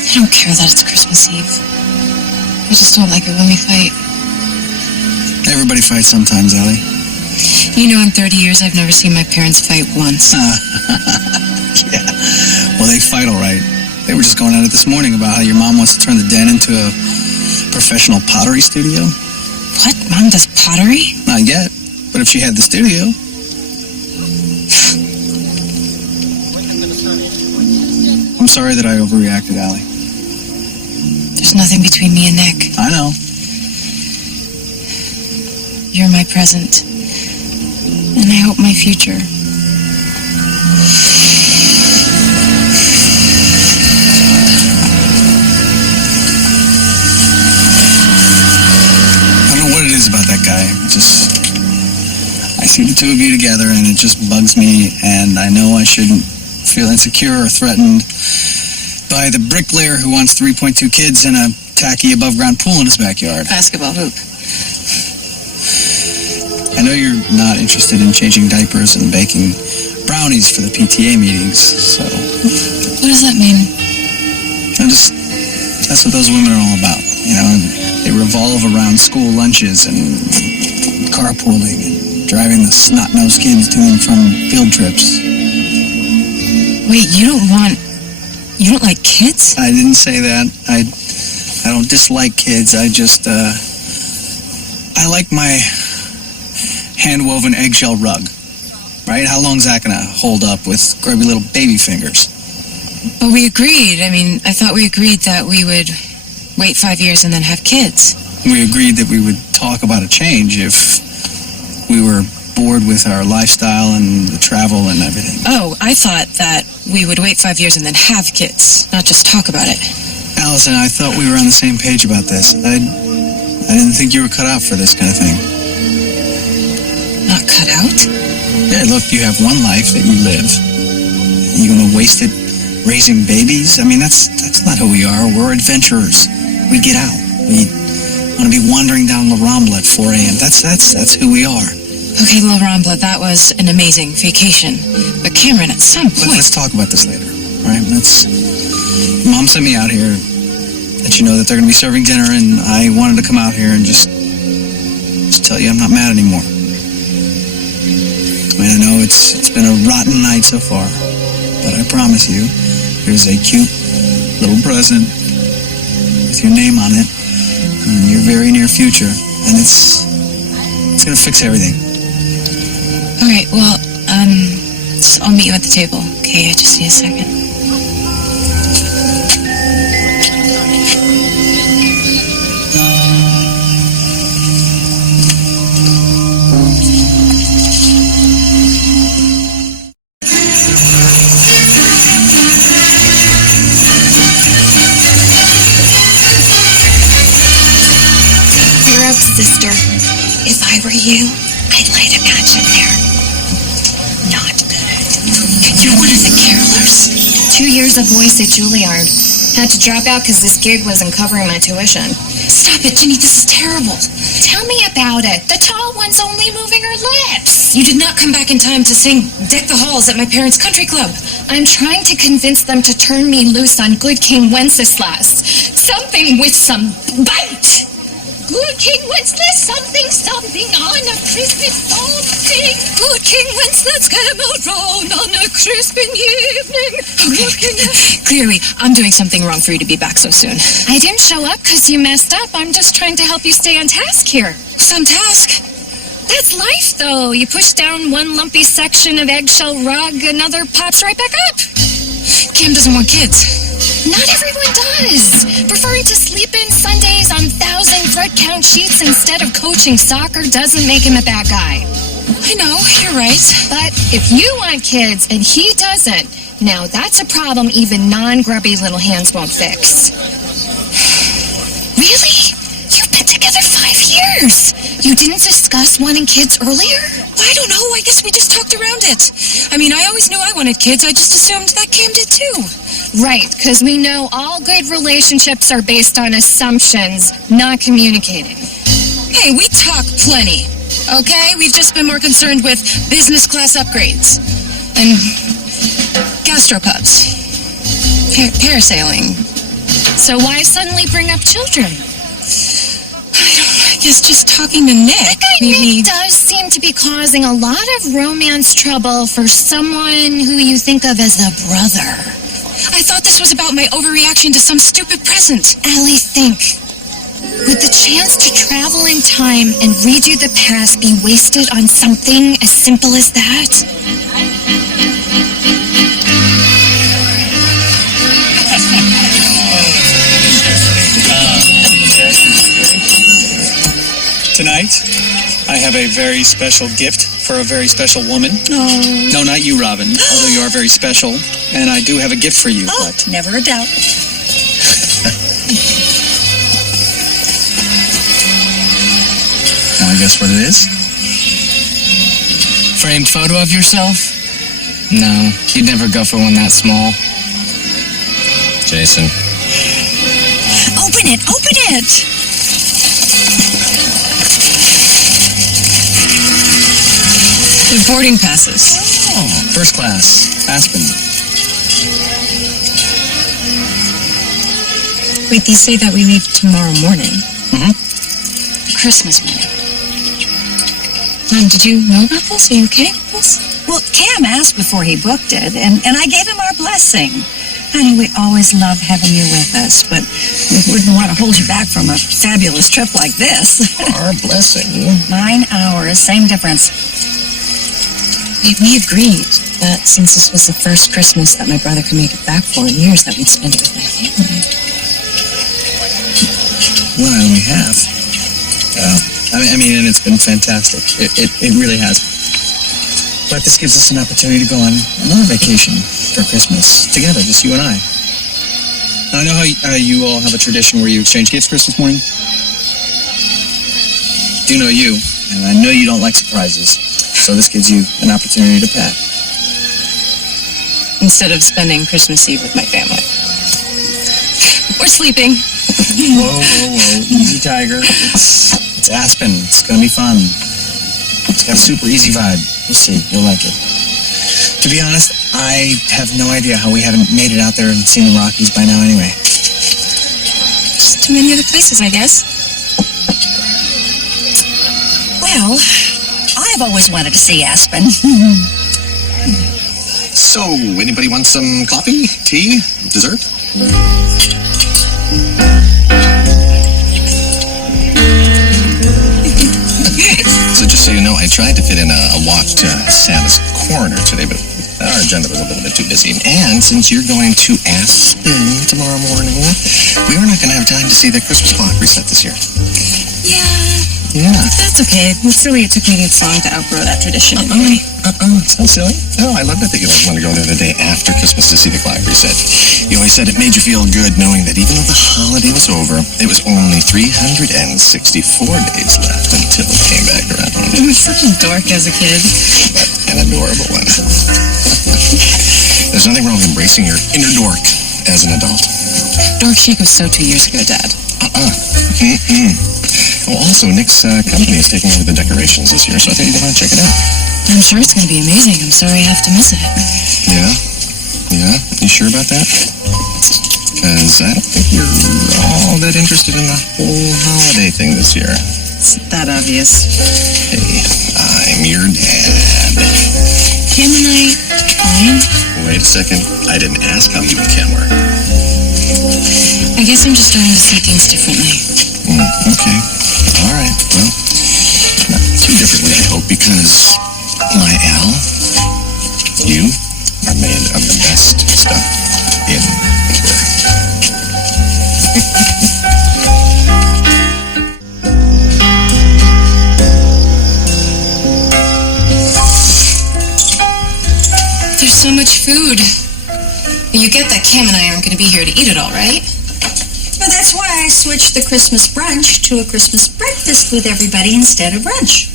I don't care that it's Christmas Eve. I just don't like it when we fight. Everybody fights sometimes, Allie. You know, in 30 years, I've never seen my parents fight once. Yeah. Well, they fight all right. They were just going at it this morning about how your mom wants to turn the den into a professional pottery studio. What? Mom does pottery? Not yet. But if she had the studio... I'm sorry that I overreacted, Allie. There's nothing between me and Nick. I know. You're my present. And I hope my future. I don't know what it is about that guy. I see the two of you together and it just bugs me, and I know I shouldn't feel insecure or threatened by the bricklayer who wants 3.2 kids and a tacky above-ground pool in his backyard. Basketball hoop. I know you're not interested in changing diapers and baking brownies for the PTA meetings. So What does that mean? That's what those women are all about. You know, they revolve around school lunches and carpooling and driving the snot-nosed kids to and from field trips. Wait, you don't like kids? I didn't say that. I don't dislike kids. I just, I like my hand-woven eggshell rug. Right? How long is that going to hold up with grubby little baby fingers? But we agreed. I thought we agreed that we would wait 5 years and then have kids. We agreed that we would talk about a change if we were bored with our lifestyle and the travel and everything. Oh, I thought that we would wait 5 years and then have kids, not just talk about it. Allison, I thought we were on the same page about this. I didn't think you were cut out for this kind of thing. Not cut out? Yeah, look, you have one life that you live. You gonna waste it raising babies? That's not who we are. We're adventurers. We get out. We want to be wandering down La Rambla at 4 a.m. That's who we are. Okay, La Rambla, that was an amazing vacation. But Cameron, at some point... Let's talk about this later, all right? Mom sent me out here, let you know that they're going to be serving dinner, and I wanted to come out here and just tell you I'm not mad anymore. I know it's been a rotten night so far, but I promise you, here's a cute little present with your name on it in your very near future, and it's going to fix everything. All right, well, I'll meet you at the table, okay? I just need a second. Sister, if I were you, I'd light a match in there. Not good. You're one of the carolers. 2 years of voice at Juilliard. Had to drop out because this gig wasn't covering my tuition. Stop it, Ginny, this is terrible. Tell me about it. The tall one's only moving her lips. You did not come back in time to sing Deck the Halls at my parents' country club. I'm trying to convince them to turn me loose on Good King Wenceslas. Something with some bite. Good King Wenceslas, something on a Christmas something. Good King Wenceslas came out round on a crispin evening. Okay. Clearly, I'm doing something wrong for you to be back so soon. I didn't show up because you messed up. I'm just trying to help you stay on task here. Some task? That's life, though. You push down one lumpy section of eggshell rug, another pops right back up. Cam doesn't want kids. Not everyone does. Preferring to sleep in Sundays on 1,000 thread count sheets instead of coaching soccer doesn't make him a bad guy. I know, you're right. But if you want kids and he doesn't, now that's a problem even non-grubby little hands won't fix. Really? You've been together 5 years. You didn't discuss wanting kids earlier? I don't know. I guess we just talked around it. I always knew I wanted kids. I just assumed that Cam did too. Right, because we know all good relationships are based on assumptions, not communicating. Hey, we talk plenty, okay? We've just been more concerned with business class upgrades and gastropubs, parasailing. So why suddenly bring up children? I guess just talking to Nick. That guy Nick does seem to be causing a lot of romance trouble for someone who you think of as a brother. I thought this was about my overreaction to some stupid present. Allie, think. Would the chance to travel in time and redo the past be wasted on something as simple as that? Tonight, I have a very special gift for a very special woman. Oh. No, not you, Robin, although you are very special. And I do have a gift for you. Oh, but never a doubt. Now I guess what it is? Framed photo of yourself? No, you'd never go for one that small. Jason. Open it! Open it! They're boarding passes. Oh, First class, Aspen. Wait, these say that we leave tomorrow morning. Mm-hmm. Christmas morning. Mom, did you know about this? Are you okay with this? Well, Cam asked before he booked it, and I gave him our blessing. Honey, we always love having you with us, but we wouldn't want to hold you back from a fabulous trip like this. our blessing. 9 hours, same difference. We agreed that since this was the first Christmas that my brother could make it back for in years, that we'd spend it with my family. Well, we have. I mean, and it's been fantastic. It really has. But this gives us an opportunity to go on another vacation for Christmas together, just you and I. Now, I know how you all have a tradition where you exchange gifts Christmas morning. Do know you, and I know you don't like surprises. So this gives you an opportunity to pack. Instead of spending Christmas Eve with my family. Or sleeping. Whoa. Easy, Tiger. It's Aspen. It's going to be fun. It's got a super easy vibe. You'll see. You'll like it. To be honest, I have no idea how we haven't made it out there and seen the Rockies by now anyway. Just too many other places, I guess. Well, I've always wanted to see Aspen. So, anybody want some coffee, tea, dessert? So just so you know, I tried to fit in a walk to Santa's Corner today, but our agenda was a little bit too busy. And since you're going to Aspen tomorrow morning, we are not going to have time to see the Christmas clock reset this year. Yeah. That's okay. It's silly it took me this long to outgrow that tradition anyway. It's not silly. No, I love that you always want to go there the day after Christmas to see the clock reset. You always said it made you feel good knowing that even though the holiday was over, it was only 364 days left until it came back around. I was such a dork as a kid. But an adorable one. There's nothing wrong with embracing your inner dork as an adult. Dork Chic was so 2 years ago, Dad. Oh, also, Nick's company is taking over the decorations this year, so I thought you'd want to check it out. I'm sure it's going to be amazing. I'm sorry I have to miss it. Yeah? You sure about that? Because I don't think you're all that interested in the whole holiday thing this year. It's that obvious. Hey, I'm your dad. Cam and I fine? Wait a second. I didn't ask how you and Cam were. I guess I'm just starting to see things differently. Okay. All right. Well, not too differently, I hope, because my Al, you are made of the best stuff in the world. There's so much food. You get that Cam and I aren't going to be here to eat it all, right? Well, that's why I switched the Christmas brunch to a Christmas breakfast with everybody instead of brunch.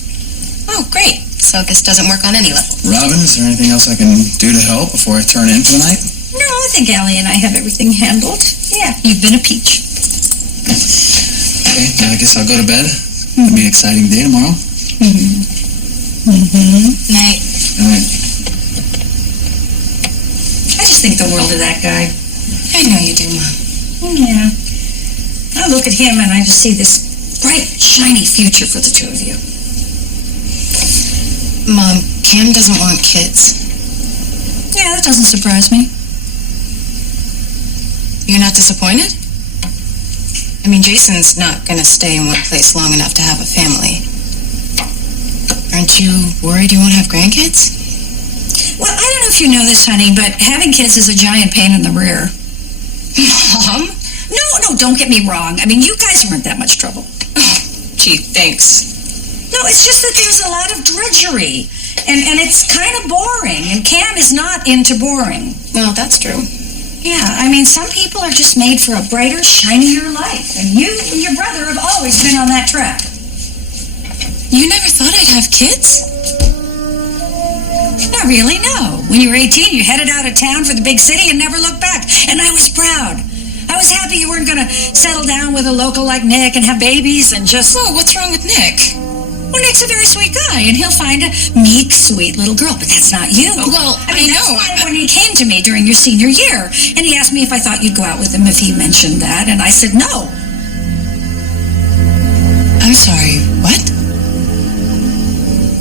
Oh, great. So this doesn't work on any level. Robin, is there anything else I can do to help before I turn in for the night? No, I think Allie and I have everything handled. Yeah, you've been a peach. Okay, well, I guess I'll go to bed. It'll be an exciting day tomorrow. Night. All right. I just think the world of that guy. I know you do, Mom. Yeah. I look at him and I just see this bright, shiny future for the two of you. Mom, Cam doesn't want kids. Yeah, that doesn't surprise me. You're not disappointed? I mean, Jason's not going to stay in one place long enough to have a family. Aren't you worried you won't have grandkids? Well, I don't know if you know this, honey, but having kids is a giant pain in the rear. Mom? No, don't get me wrong. I mean, you guys weren't that much trouble. Gee, thanks. No, it's just that there's a lot of drudgery, and it's kind of boring, and Cam is not into boring. Well, that's true. Yeah, I mean, some people are just made for a brighter, shinier life, and you and your brother have always been on that track. You never thought I'd have kids? Not really, no. When you were 18, you headed out of town for the big city and never looked back, and I was proud. I was happy you weren't going to settle down with a local like Nick and have babies and just... Whoa, what's wrong with Nick? Well, Nick's a very sweet guy, and he'll find a meek, sweet little girl, but that's not you. Well, I know. That's why when he came to me during your senior year, and he asked me if I thought you'd go out with him if he mentioned that, and I said no. I'm sorry, what?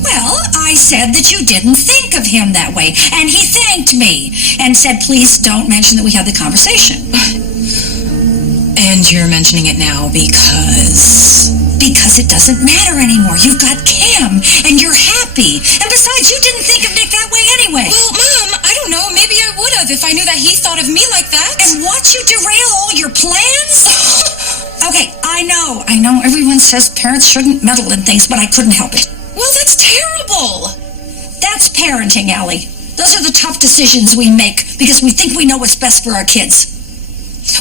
Well, I said that you didn't think of him that way, and he thanked me and said, please don't mention that we had the conversation. And you're mentioning it now because... Because it doesn't matter anymore. You've got Cam, and you're happy. And besides, you didn't think of Nick that way anyway. Well, Mom, I don't know. Maybe I would have if I knew that he thought of me like that. And watch you derail all your plans? Okay, I know. Everyone says parents shouldn't meddle in things, but I couldn't help it. Well, that's terrible. That's parenting, Allie. Those are the tough decisions we make because we think we know what's best for our kids.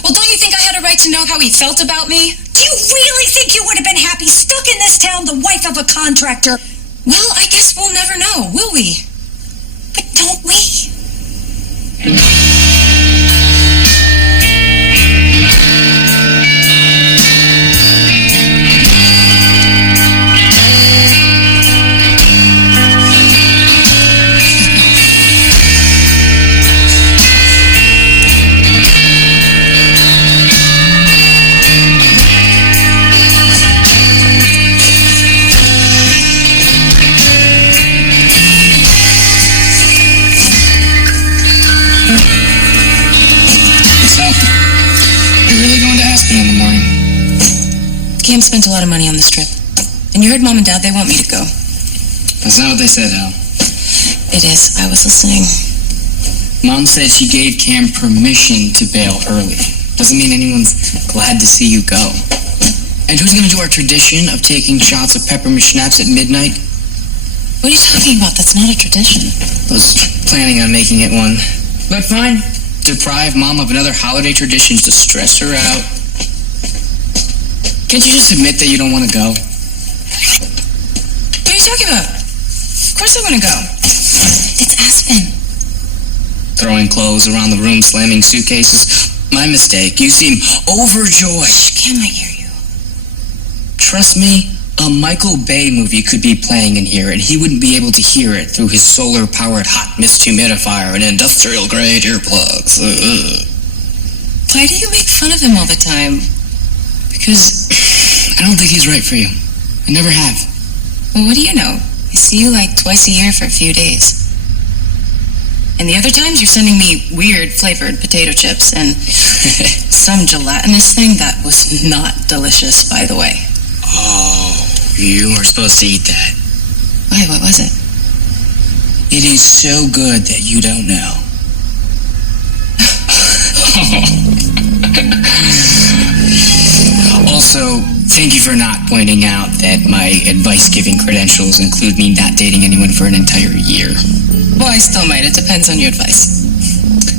Well, don't you think I had a right to know how he felt about me? Do you really think you would have been happy stuck in this town, the wife of a contractor? Well, I guess we'll never know, will we? But don't we? Cam spent a lot of money on this trip. And you heard Mom and Dad, they want me to go. That's not what they said, Al. It is. I was listening. Mom said she gave Cam permission to bail early. Doesn't mean anyone's glad to see you go. And who's going to do our tradition of taking shots of peppermint schnapps at midnight? What are you talking about? That's not a tradition. I was planning on making it one. But fine. Deprive Mom of another holiday tradition to stress her out. Can't you just admit that you don't want to go? What are you talking about? Of course I want to go. It's Aspen. Throwing clothes around the room, slamming suitcases. My mistake. You seem overjoyed. Cam might hear you. Trust me, a Michael Bay movie could be playing in here, and he wouldn't be able to hear it through his solar-powered hot mist humidifier and industrial-grade earplugs. Why do you make fun of him all the time? Because I don't think he's right for you. I never have. Well, what do you know? I see you like twice a year for a few days. And the other times you're sending me weird flavored potato chips and some gelatinous thing that was not delicious, by the way. Oh, you were supposed to eat that. Why, what was it? It is so good that you don't know. Also, thank you for not pointing out that my advice-giving credentials include me not dating anyone for an entire year. Well, I still might. It depends on your advice.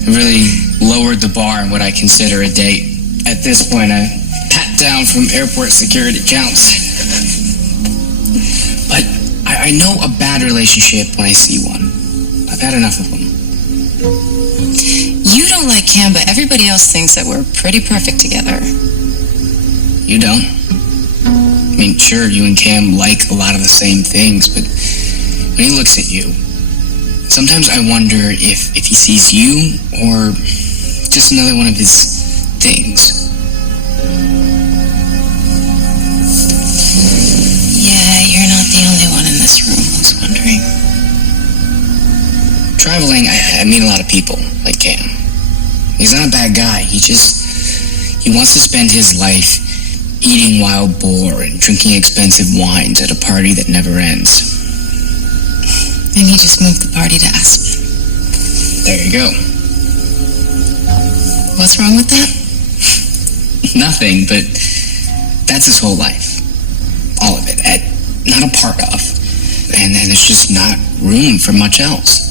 I really lowered the bar on what I consider a date. At this point, I pat down from airport security counts. But I know a bad relationship when I see one. I've had enough of them. You don't like Cam, but everybody else thinks that we're pretty perfect together. You don't? I mean, sure, you and Cam like a lot of the same things, but when he looks at you, sometimes I wonder if he sees you or just another one of his things. Yeah, you're not the only one in this room who's wondering. Traveling, I meet a lot of people, like Cam. He's not a bad guy. He wants to spend his life eating wild boar and drinking expensive wines at a party that never ends. And he just moved the party to Aspen. There you go. What's wrong with that? Nothing, but that's his whole life. All of it. Not a part of. And there's just not room for much else.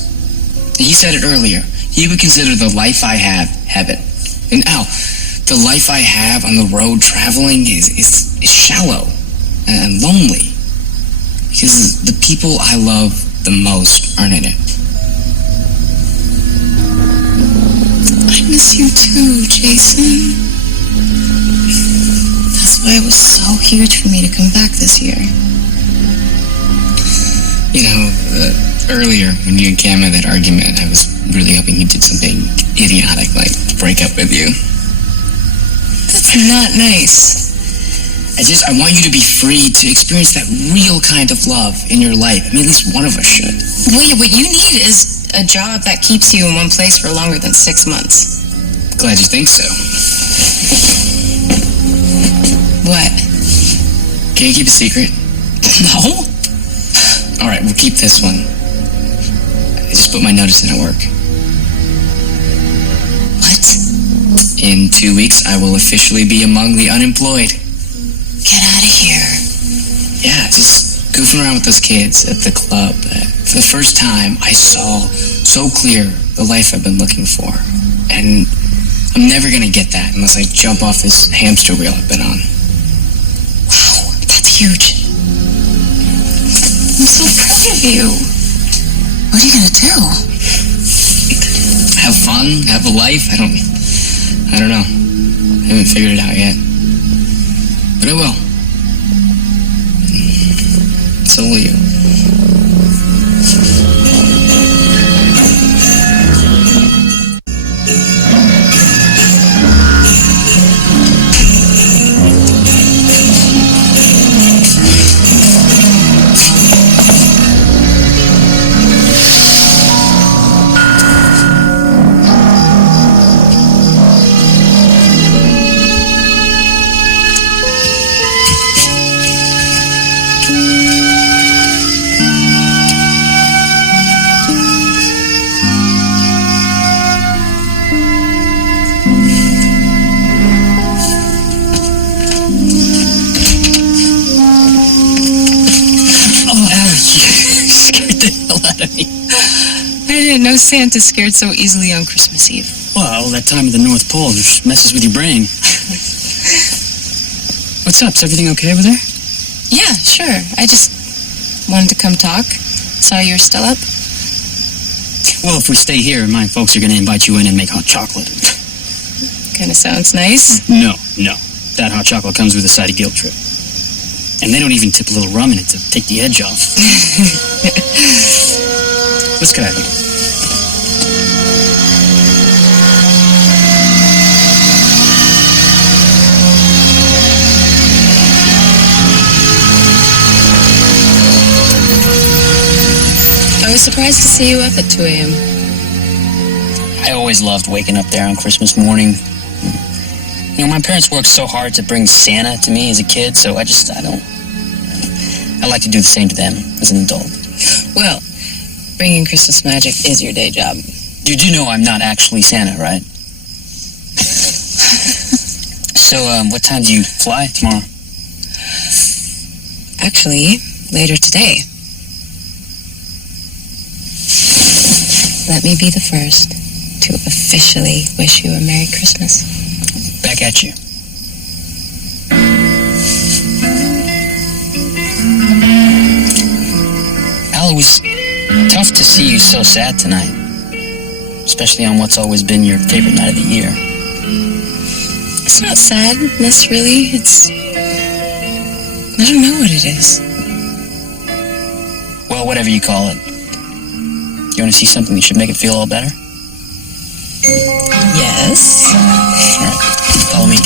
He said it earlier. He would consider the life I have heaven. And Al, the life I have on the road traveling is shallow and lonely. Because the people I love the most aren't in it. I miss you too, Jason. That's why it was so huge for me to come back this year. You know, earlier when you and Cam had that argument, I was really hoping you did something idiotic like break up with you. That's not nice. I want you to be free to experience that real kind of love in your life. I mean, at least one of us should. Wait, what you need is a job that keeps you in one place for longer than 6 months. Glad you think so. What? Can you keep a secret? No. All right, we'll keep this one. I just put my notice in at work. What? In 2 weeks, I will officially be among the unemployed. Get out of here. Yeah, just goofing around with those kids at the club. For the first time, I saw so clear the life I've been looking for. And I'm never going to get that unless I jump off this hamster wheel I've been on. Wow, that's huge. I'm so proud of you. What are you gonna do? Have fun, have a life. I don't know. I haven't figured it out yet. But I will. So will you. I didn't know Santa scared so easily on Christmas Eve. Well, that time of the North Pole just messes with your brain. What's up? Is everything okay over there? Yeah, sure. I just wanted to come talk. Saw you were still up. Well, if we stay here, my folks are going to invite you in and make hot chocolate. Kind of sounds nice. No. That hot chocolate comes with a side of guilt trip. And they don't even tip a little rum in it to take the edge off. Let's go ahead. I was surprised to see you up at 2 a.m. I always loved waking up there on Christmas morning. You know, my parents worked so hard to bring Santa to me as a kid, so I like to do the same to them as an adult. Well, bringing Christmas magic is your day job. You do know I'm not actually Santa, right? So, what time do you fly tomorrow? Actually, later today. Let me be the first to officially wish you a Merry Christmas. Back at you. Al, it was tough to see you so sad tonight. Especially on what's always been your favorite night of the year. It's not sadness, really. I don't know what it is. Well, whatever you call it. You want to see something that should make it feel all better? Yes. All right, follow me.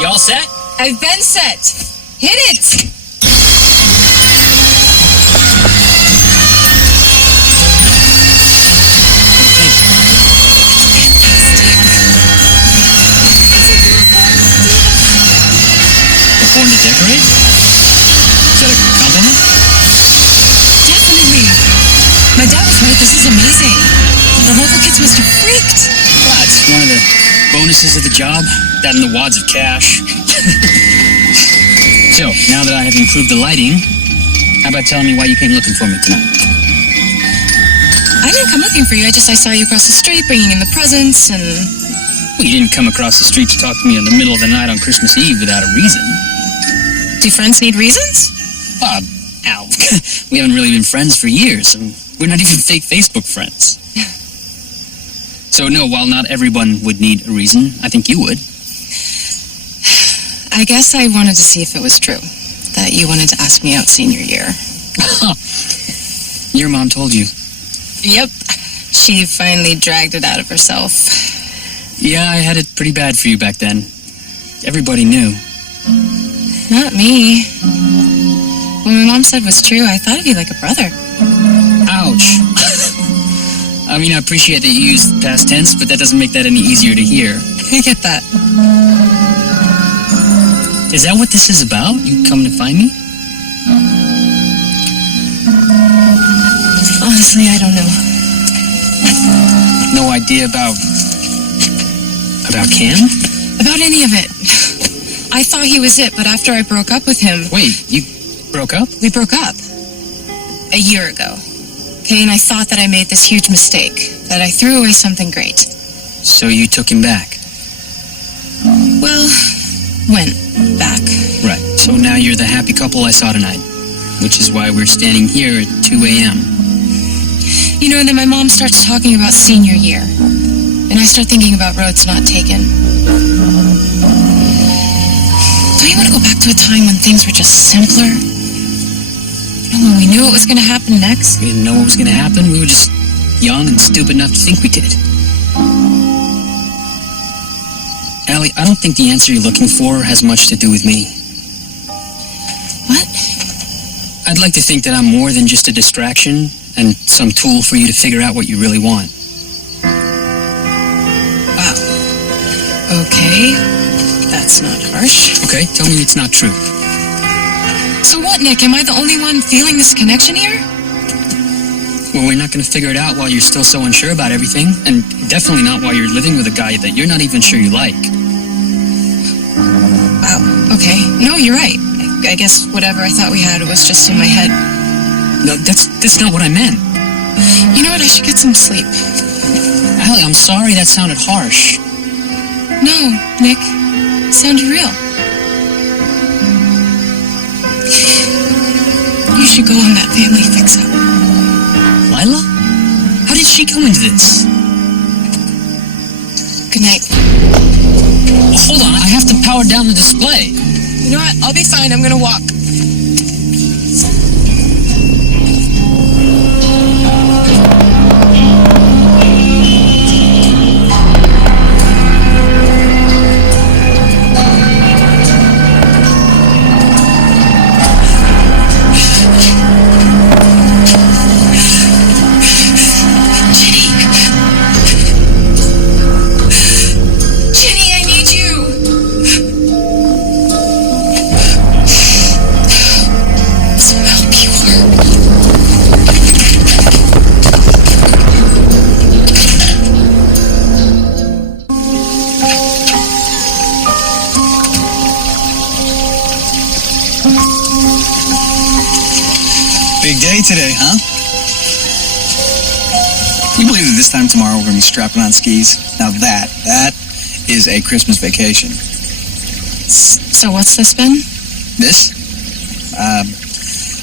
You all set? I've been set. Hit it! Born to decorate? Is that a compliment? Definitely. My dad was right. This is amazing. The local kids must have freaked. Well, it's one of the bonuses of the job. That and the wads of cash. So, now that I have improved the lighting, how about telling me why you came looking for me tonight? I didn't come looking for you. I saw you across the street bringing in the presents and... Well, you didn't come across the street to talk to me in the middle of the night on Christmas Eve without a reason. Do friends need reasons? Al, we haven't really been friends for years. And we're not even fake Facebook friends. So no, while not everyone would need a reason, I think you would. I guess I wanted to see if it was true that you wanted to ask me out senior year. Your mom told you. Yep. She finally dragged it out of herself. Yeah, I had it pretty bad for you back then. Everybody knew. Not me. What my mom said was true. I thought of you like a brother. Ouch. I mean, I appreciate that you used past tense, but that doesn't make that any easier to hear. I get that. Is that what this is about? You come to find me? Honestly, I don't know. No idea about Cam? About any of it. I thought he was it, but after I broke up with him... Wait, you broke up? We broke up. A year ago. Okay, and I thought that I made this huge mistake. That I threw away something great. So you took him back? Well, went back. Right. So now you're the happy couple I saw tonight. Which is why we're standing here at 2 a.m. You know, and then my mom starts talking about senior year. And I start thinking about roads not taken. Don't you want to go back to a time when things were just simpler? You know, when we knew what was going to happen next? We didn't know what was going to happen. We were just young and stupid enough to think we did. Allie, I don't think the answer you're looking for has much to do with me. What? I'd like to think that I'm more than just a distraction and some tool for you to figure out what you really want. Wow. Okay. That's not harsh. Okay, tell me it's not true. So what, Nick? Am I the only one feeling this connection here? Well, we're not going to figure it out while you're still so unsure about everything, and definitely not while you're living with a guy that you're not even sure you like. Wow. Okay. No, you're right. I guess whatever I thought we had was just in my head. No, that's not what I meant. You know what? I should get some sleep. Allie, I'm sorry that sounded harsh. No, Nick. It sounded real. You should go on that family fix-up. Lila? How did she come into this? Good night. Hold on, I have to power down the display. You know what? I'll be fine. I'm gonna walk. Big day today, huh? You believe that this time tomorrow we're going to be strapping on skis? Now that is a Christmas vacation. So what's this been? This?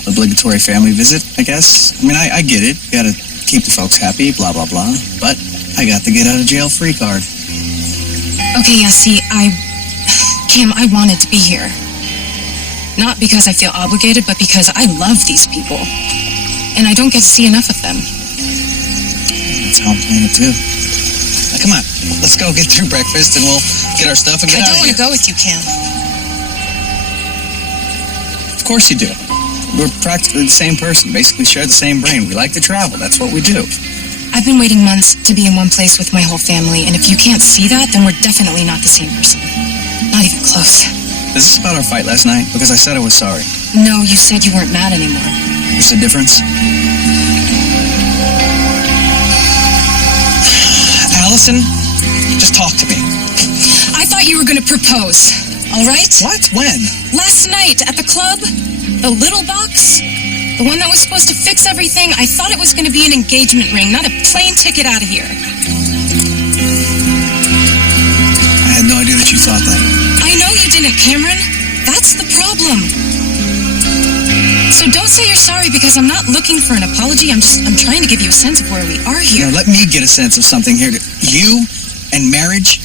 Obligatory family visit, I guess. I mean, I get it. You gotta keep the folks happy, blah, blah, blah. But I got the get out of jail free card. Okay, yeah, see, Kim, I wanted to be here. Not because I feel obligated, but because I love these people. And I don't get to see enough of them. That's how I'm playing it too. Now, come on, let's go get through breakfast and we'll get our stuff and get I out don't of want to here. go with you, Cam. Of course you do. We're practically the same person, basically share the same brain. We like to travel, that's what we do. I've been waiting months to be in one place with my whole family, and if you can't see that, then we're definitely not the same person. Not even close. Is this about our fight last night? Because I said I was sorry. No, you said you weren't mad anymore. There's a difference. Allison, just talk to me. I thought you were going to propose, all right? What? When? Last night at the club, the little box, the one that was supposed to fix everything. I thought it was going to be an engagement ring, not a plane ticket out of here. I had no idea that you thought that. I know you didn't, Cameron. That's the problem. So don't say you're sorry, because I'm not looking for an apology. I'm trying to give you a sense of where we are here. Now, let me get a sense of something here. You and marriage,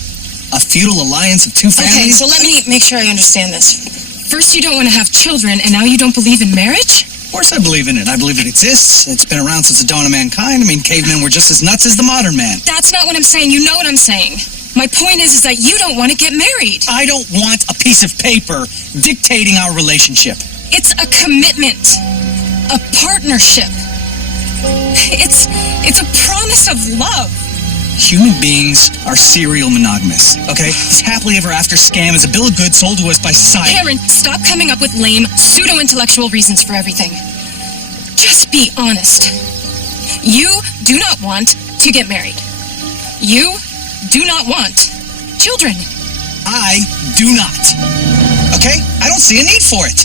a feudal alliance of two Okay, families? so let me make sure I understand this. First, you don't want to have children, and now you don't believe in marriage? Of course I believe in it. I believe it exists. It's been around since the dawn of mankind. I mean, cavemen were just as nuts as the modern man. That's not what I'm saying. You know what I'm saying. My point is that you don't want to get married. I don't want a piece of paper dictating our relationship. It's a commitment. A partnership. It's a promise of love. Human beings are serial monogamous, okay? This happily ever after scam is a bill of goods sold to us by society. Cameron, stop coming up with lame, pseudo-intellectual reasons for everything. Just be honest. You do not want to get married. You do not want children. I do not. Okay? I don't see a need for it.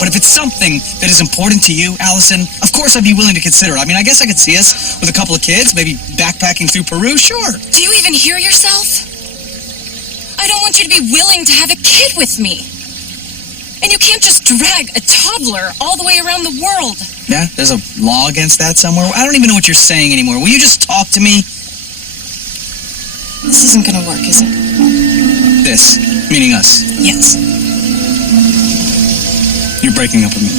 But if it's something that is important to you, Allison, of course I'd be willing to consider it. I mean, I guess I could see us with a couple of kids, maybe backpacking through Peru, sure. Do you even hear yourself? I don't want you to be willing to have a kid with me. And you can't just drag a toddler all the way around the world. Yeah, there's a law against that somewhere. I don't even know what you're saying anymore. Will you just talk to me? This isn't gonna work, is it? This, meaning us. Yes. You're breaking up with me.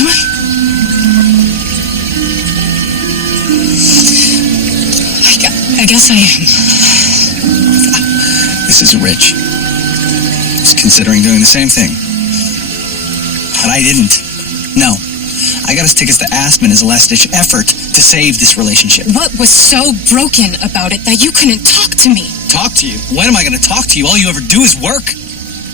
Am I? I guess I am. This is rich. I was considering doing the same thing. But I didn't. No. I got us tickets to Aspen as a last-ditch effort to save this relationship. What was so broken about it that you couldn't talk to me? Talk to you? When am I going to talk to you? All you ever do is work.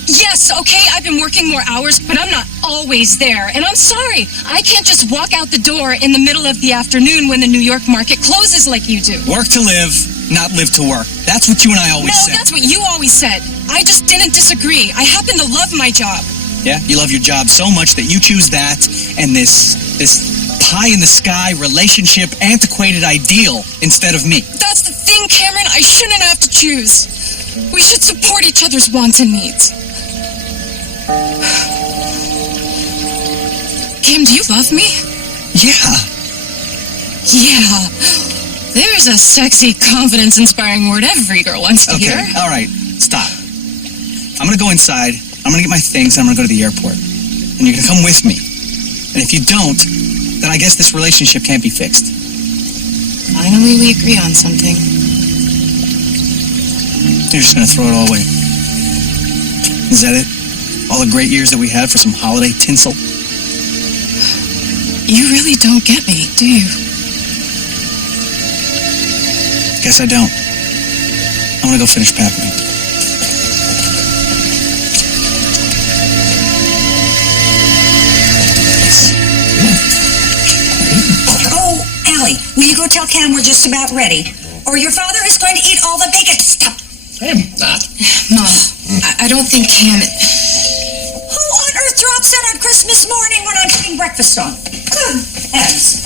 Yes, okay, I've been working more hours, but I'm not always there. And I'm sorry, I can't just walk out the door in the middle of the afternoon when the New York market closes like you do. Work to live, not live to work. That's what you and I always said. No, that's what you always said. I just didn't disagree. I happen to love my job. Yeah, you love your job so much that you choose that and this pie-in-the-sky relationship antiquated ideal instead of me. That's the thing, Cameron. I shouldn't have to choose. We should support each other's wants and needs. Cam, do you love me? Yeah. Yeah. There's a sexy, confidence-inspiring word every girl wants to hear. Okay, all right, stop. I'm gonna go inside, I'm gonna get my things, and I'm gonna go to the airport. And you're gonna come with me. And if you don't, then I guess this relationship can't be fixed. Finally, we agree on something. You're just gonna throw it all away. Is that it? All the great years that we had for some holiday tinsel? You really don't get me, do you? Guess I don't. I'm gonna go finish packing. Oh, Allie, will you go tell Cam we're just about ready? Or your father is going to eat all the bacon. Stop. I'm not. Mom, I don't think Cam... Who on earth drops in on Christmas morning when I'm eating breakfast on? Good heavens.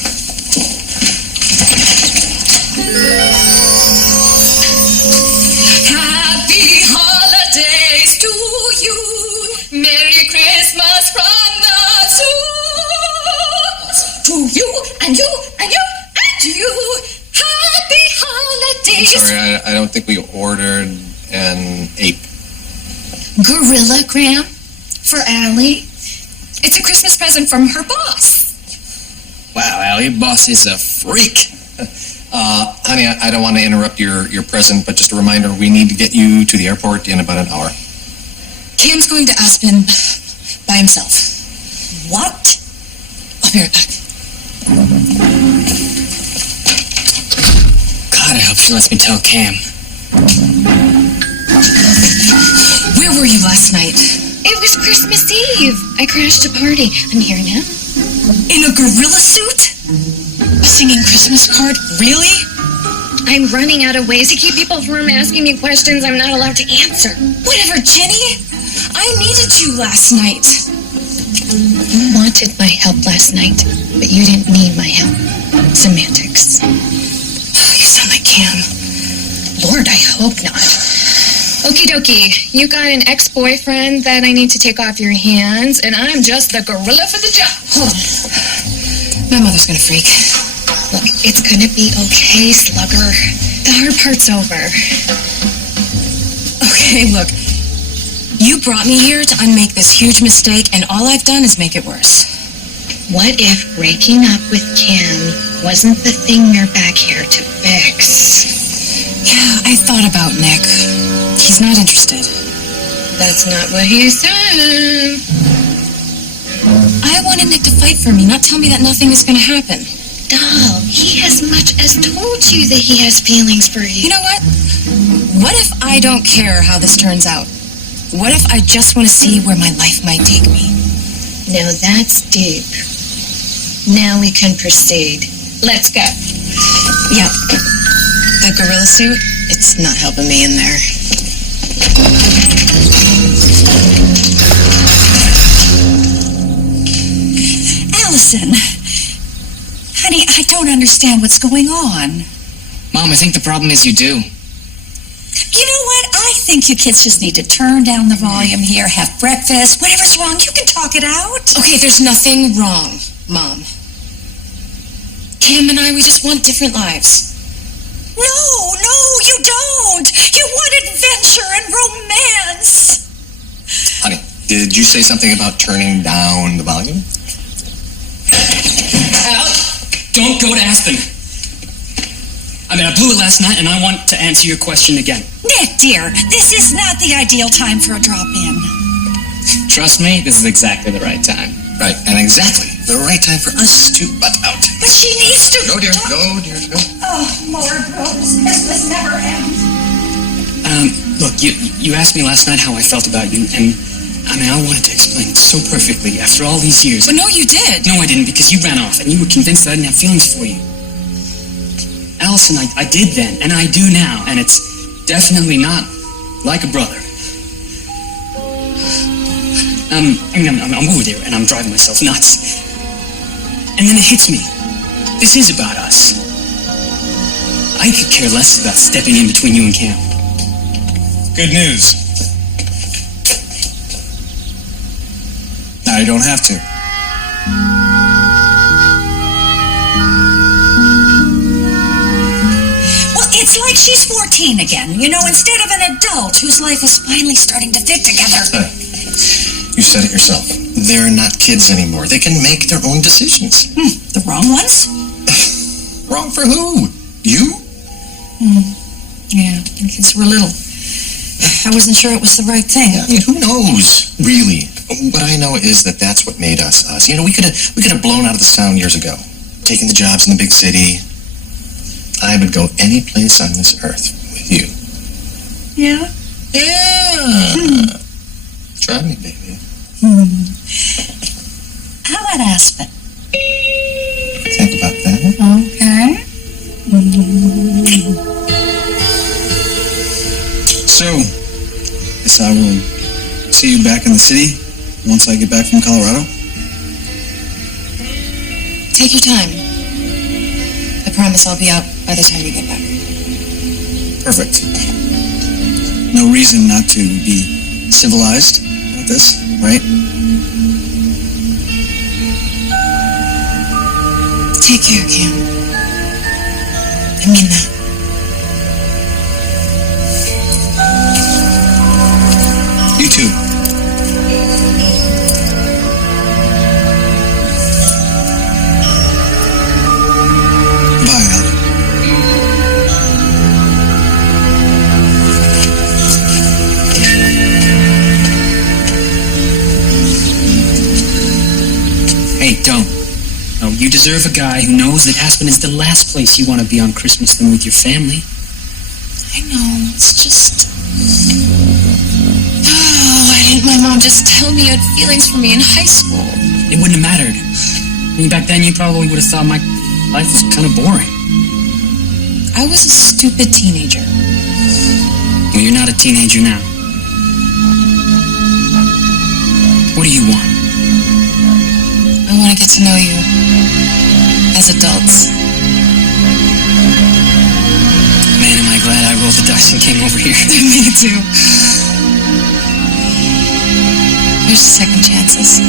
Happy holidays to you. Merry Christmas from the zoo. To you and you and you and you. Happy holidays. I'm sorry, I don't think we ordered an ape. Gorilla Gram for Allie. It's a Christmas present from her boss. Wow, Al, your boss is a freak. Honey, I don't want to interrupt your present, but just a reminder, we need to get you to the airport in about an hour. Cam's going to Aspen by himself. What? I'll be right back. God, I hope she lets me tell Cam. Where were you last night? It was Christmas Eve. I crashed a party. I'm here now. In a gorilla suit? A singing Christmas card? Really? I'm running out of ways to keep people from asking me questions I'm not allowed to answer. Whatever, Jenny. I needed you last night. You wanted my help last night, but you didn't need my help. Semantics. You sound like Cam. Lord, I hope not. Okie dokie. You got an ex-boyfriend that I need to take off your hands, and I'm just the gorilla for the job. Hold on. My mother's gonna freak. Look, it's gonna be okay, Slugger. The hard part's over. Okay, look. You brought me here to unmake this huge mistake, and all I've done is make it worse. What if breaking up with Kim wasn't the thing you're back here to fix? Yeah, I thought about Nick. He's not interested. That's not what he said. I wanted Nick to fight for me, not tell me that nothing is gonna happen. Doll, he as much as told you that he has feelings for you. You know what? What if I don't care how this turns out? What if I just want to see where my life might take me? Now that's deep. Now we can proceed. Let's go. Yep. The gorilla suit, it's not helping me in there. Allison, honey, I don't understand what's going on. Mom, I think the problem is you do. You know what? I think you kids just need to turn down the volume here, have breakfast. Whatever's wrong, you can talk it out. Okay, there's nothing wrong, Mom. Kim and I, we just want different lives. No, you don't. You want adventure and romance. Honey, did you say something about turning down the volume? Al, don't go to Aspen. I mean, I blew it last night, and I want to answer your question again. Nick, dear, this is not the ideal time for a drop-in. Trust me, this is exactly the right time. Right, and exactly the right time for us to butt out. But she needs to... Go, dear, go, dear, go. Oh, Lord, Rose, Christmas never ends. Look, you asked me last night how I felt about you, and I mean, I wanted to explain it so perfectly after all these years. But no, you did. No, I didn't, because you ran off, and you were convinced that I didn't have feelings for you. Allison, I did then, and I do now, and it's definitely not like a brother. I'm over there, and I'm driving myself nuts. And then it hits me. This is about us. I could care less about stepping in between you and Cam. Good news. Now you don't have to. Well, it's like she's 14 again, you know, instead of an adult whose life is finally starting to fit together. You said it yourself. They're not kids anymore. They can make their own decisions. The wrong ones? Wrong for who? You? Yeah, when kids were little. I wasn't sure it was the right thing. I mean, who knows, really? What I know is that that's what made us us. You know, we could have blown out of the sound years ago, taken the jobs in the big city. I would go any place on this earth with you. Yeah? Yeah. Try me, baby. How about Aspen? Think about that. Okay. So, guess I will see you back in the city once I get back from Colorado. Take your time. I promise I'll be out by the time you get back. Perfect. No reason not to be civilized like this, right? Take care, Cam. I mean that. You too. Bye, Al. Hey, don't. No, you deserve a guy who knows that Aspen is the last place you want to be on Christmas than with your family. I know, it's just... Oh, why didn't my mom just tell me you had feelings for me in high school? It wouldn't have mattered. I mean, back then you probably would have thought my life was kind of boring. I was a stupid teenager. Well, you're not a teenager now. What do you want? I want to get to know you as adults. Man, am I glad I rolled the dice and came over here. Me too. There's second chances.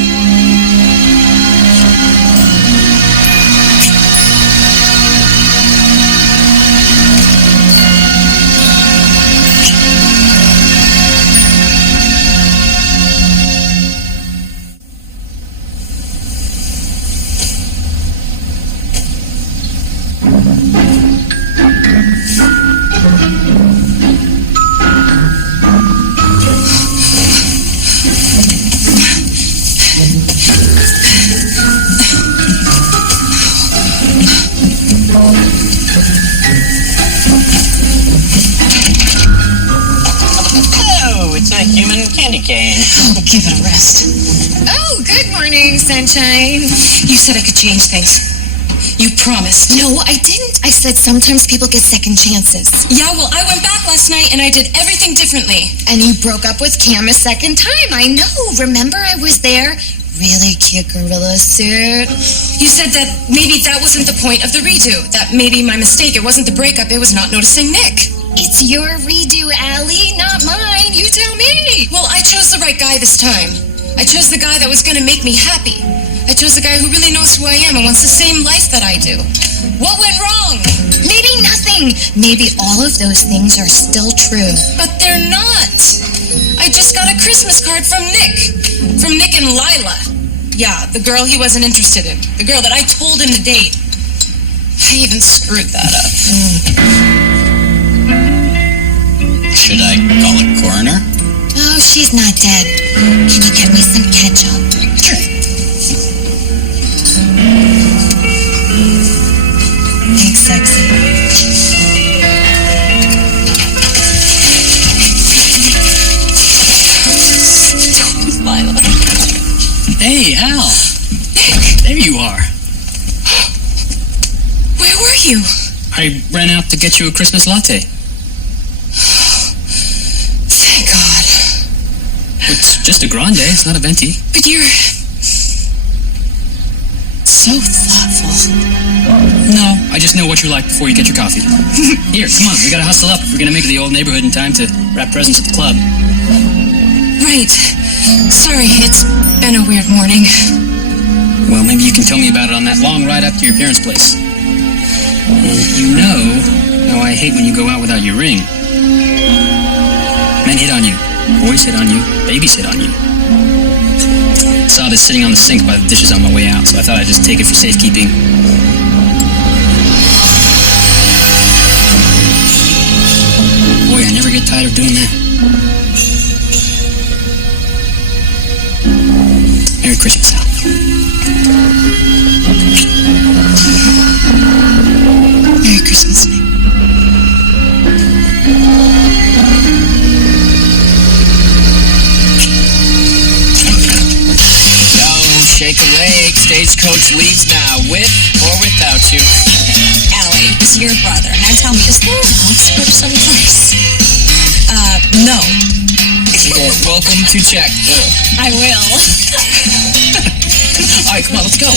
Oh, it's a human candy cane. Oh, give it a rest. Oh, good morning, sunshine. You said I could change things. You promised. No, I didn't. I said sometimes people get second chances. Yeah, well, I went back last night and I did everything differently. And you broke up with Cam a second time. I know. Remember I was there? Really cute gorilla suit. You said that maybe that wasn't the point of the redo. That maybe my mistake. It wasn't the breakup. It was not noticing Nick. It's your redo, Allie, not mine. You tell me. Well, I chose the right guy this time. I chose the guy that was going to make me happy. I chose the guy who really knows who I am and wants the same life that I do. What went wrong? Maybe nothing. Maybe all of those things are still true. But they're not. I just got a Christmas card from Nick. From Nick and Lila. Yeah, the girl he wasn't interested in. The girl that I told him to date. I even screwed that up. Should I call a coroner? Oh, she's not dead. Can you get me some ketchup? Sure. Thanks, sexy. Lila. Hey, Al. There you are. Where were you? I ran out to get you a Christmas latte. Thank God. It's just a grande, it's not a venti. But you're so thoughtful. No, I just know what you're like before you get your coffee. Here, come on, we gotta hustle up if we're gonna make it to the old neighborhood in time to wrap presents at the club. Right. Sorry, it's been a weird morning. Well, maybe you can tell me about it on that long ride up to your parents' place. And you know how I hate when you go out without your ring. Men hit on you, boys hit on you, babies hit on you. Saw this sitting on the sink by the dishes on my way out, so I thought I'd just take it for safekeeping. Boy, I never get tired of doing that. Merry Christmas, Al. Merry Christmas, Nick. Shake a leg. Stagecoach leaves now, with or without you. Allie, it's your brother. Now tell me, is there an Oxford someplace? No. You're welcome to check. I will. All right, come on, let's go.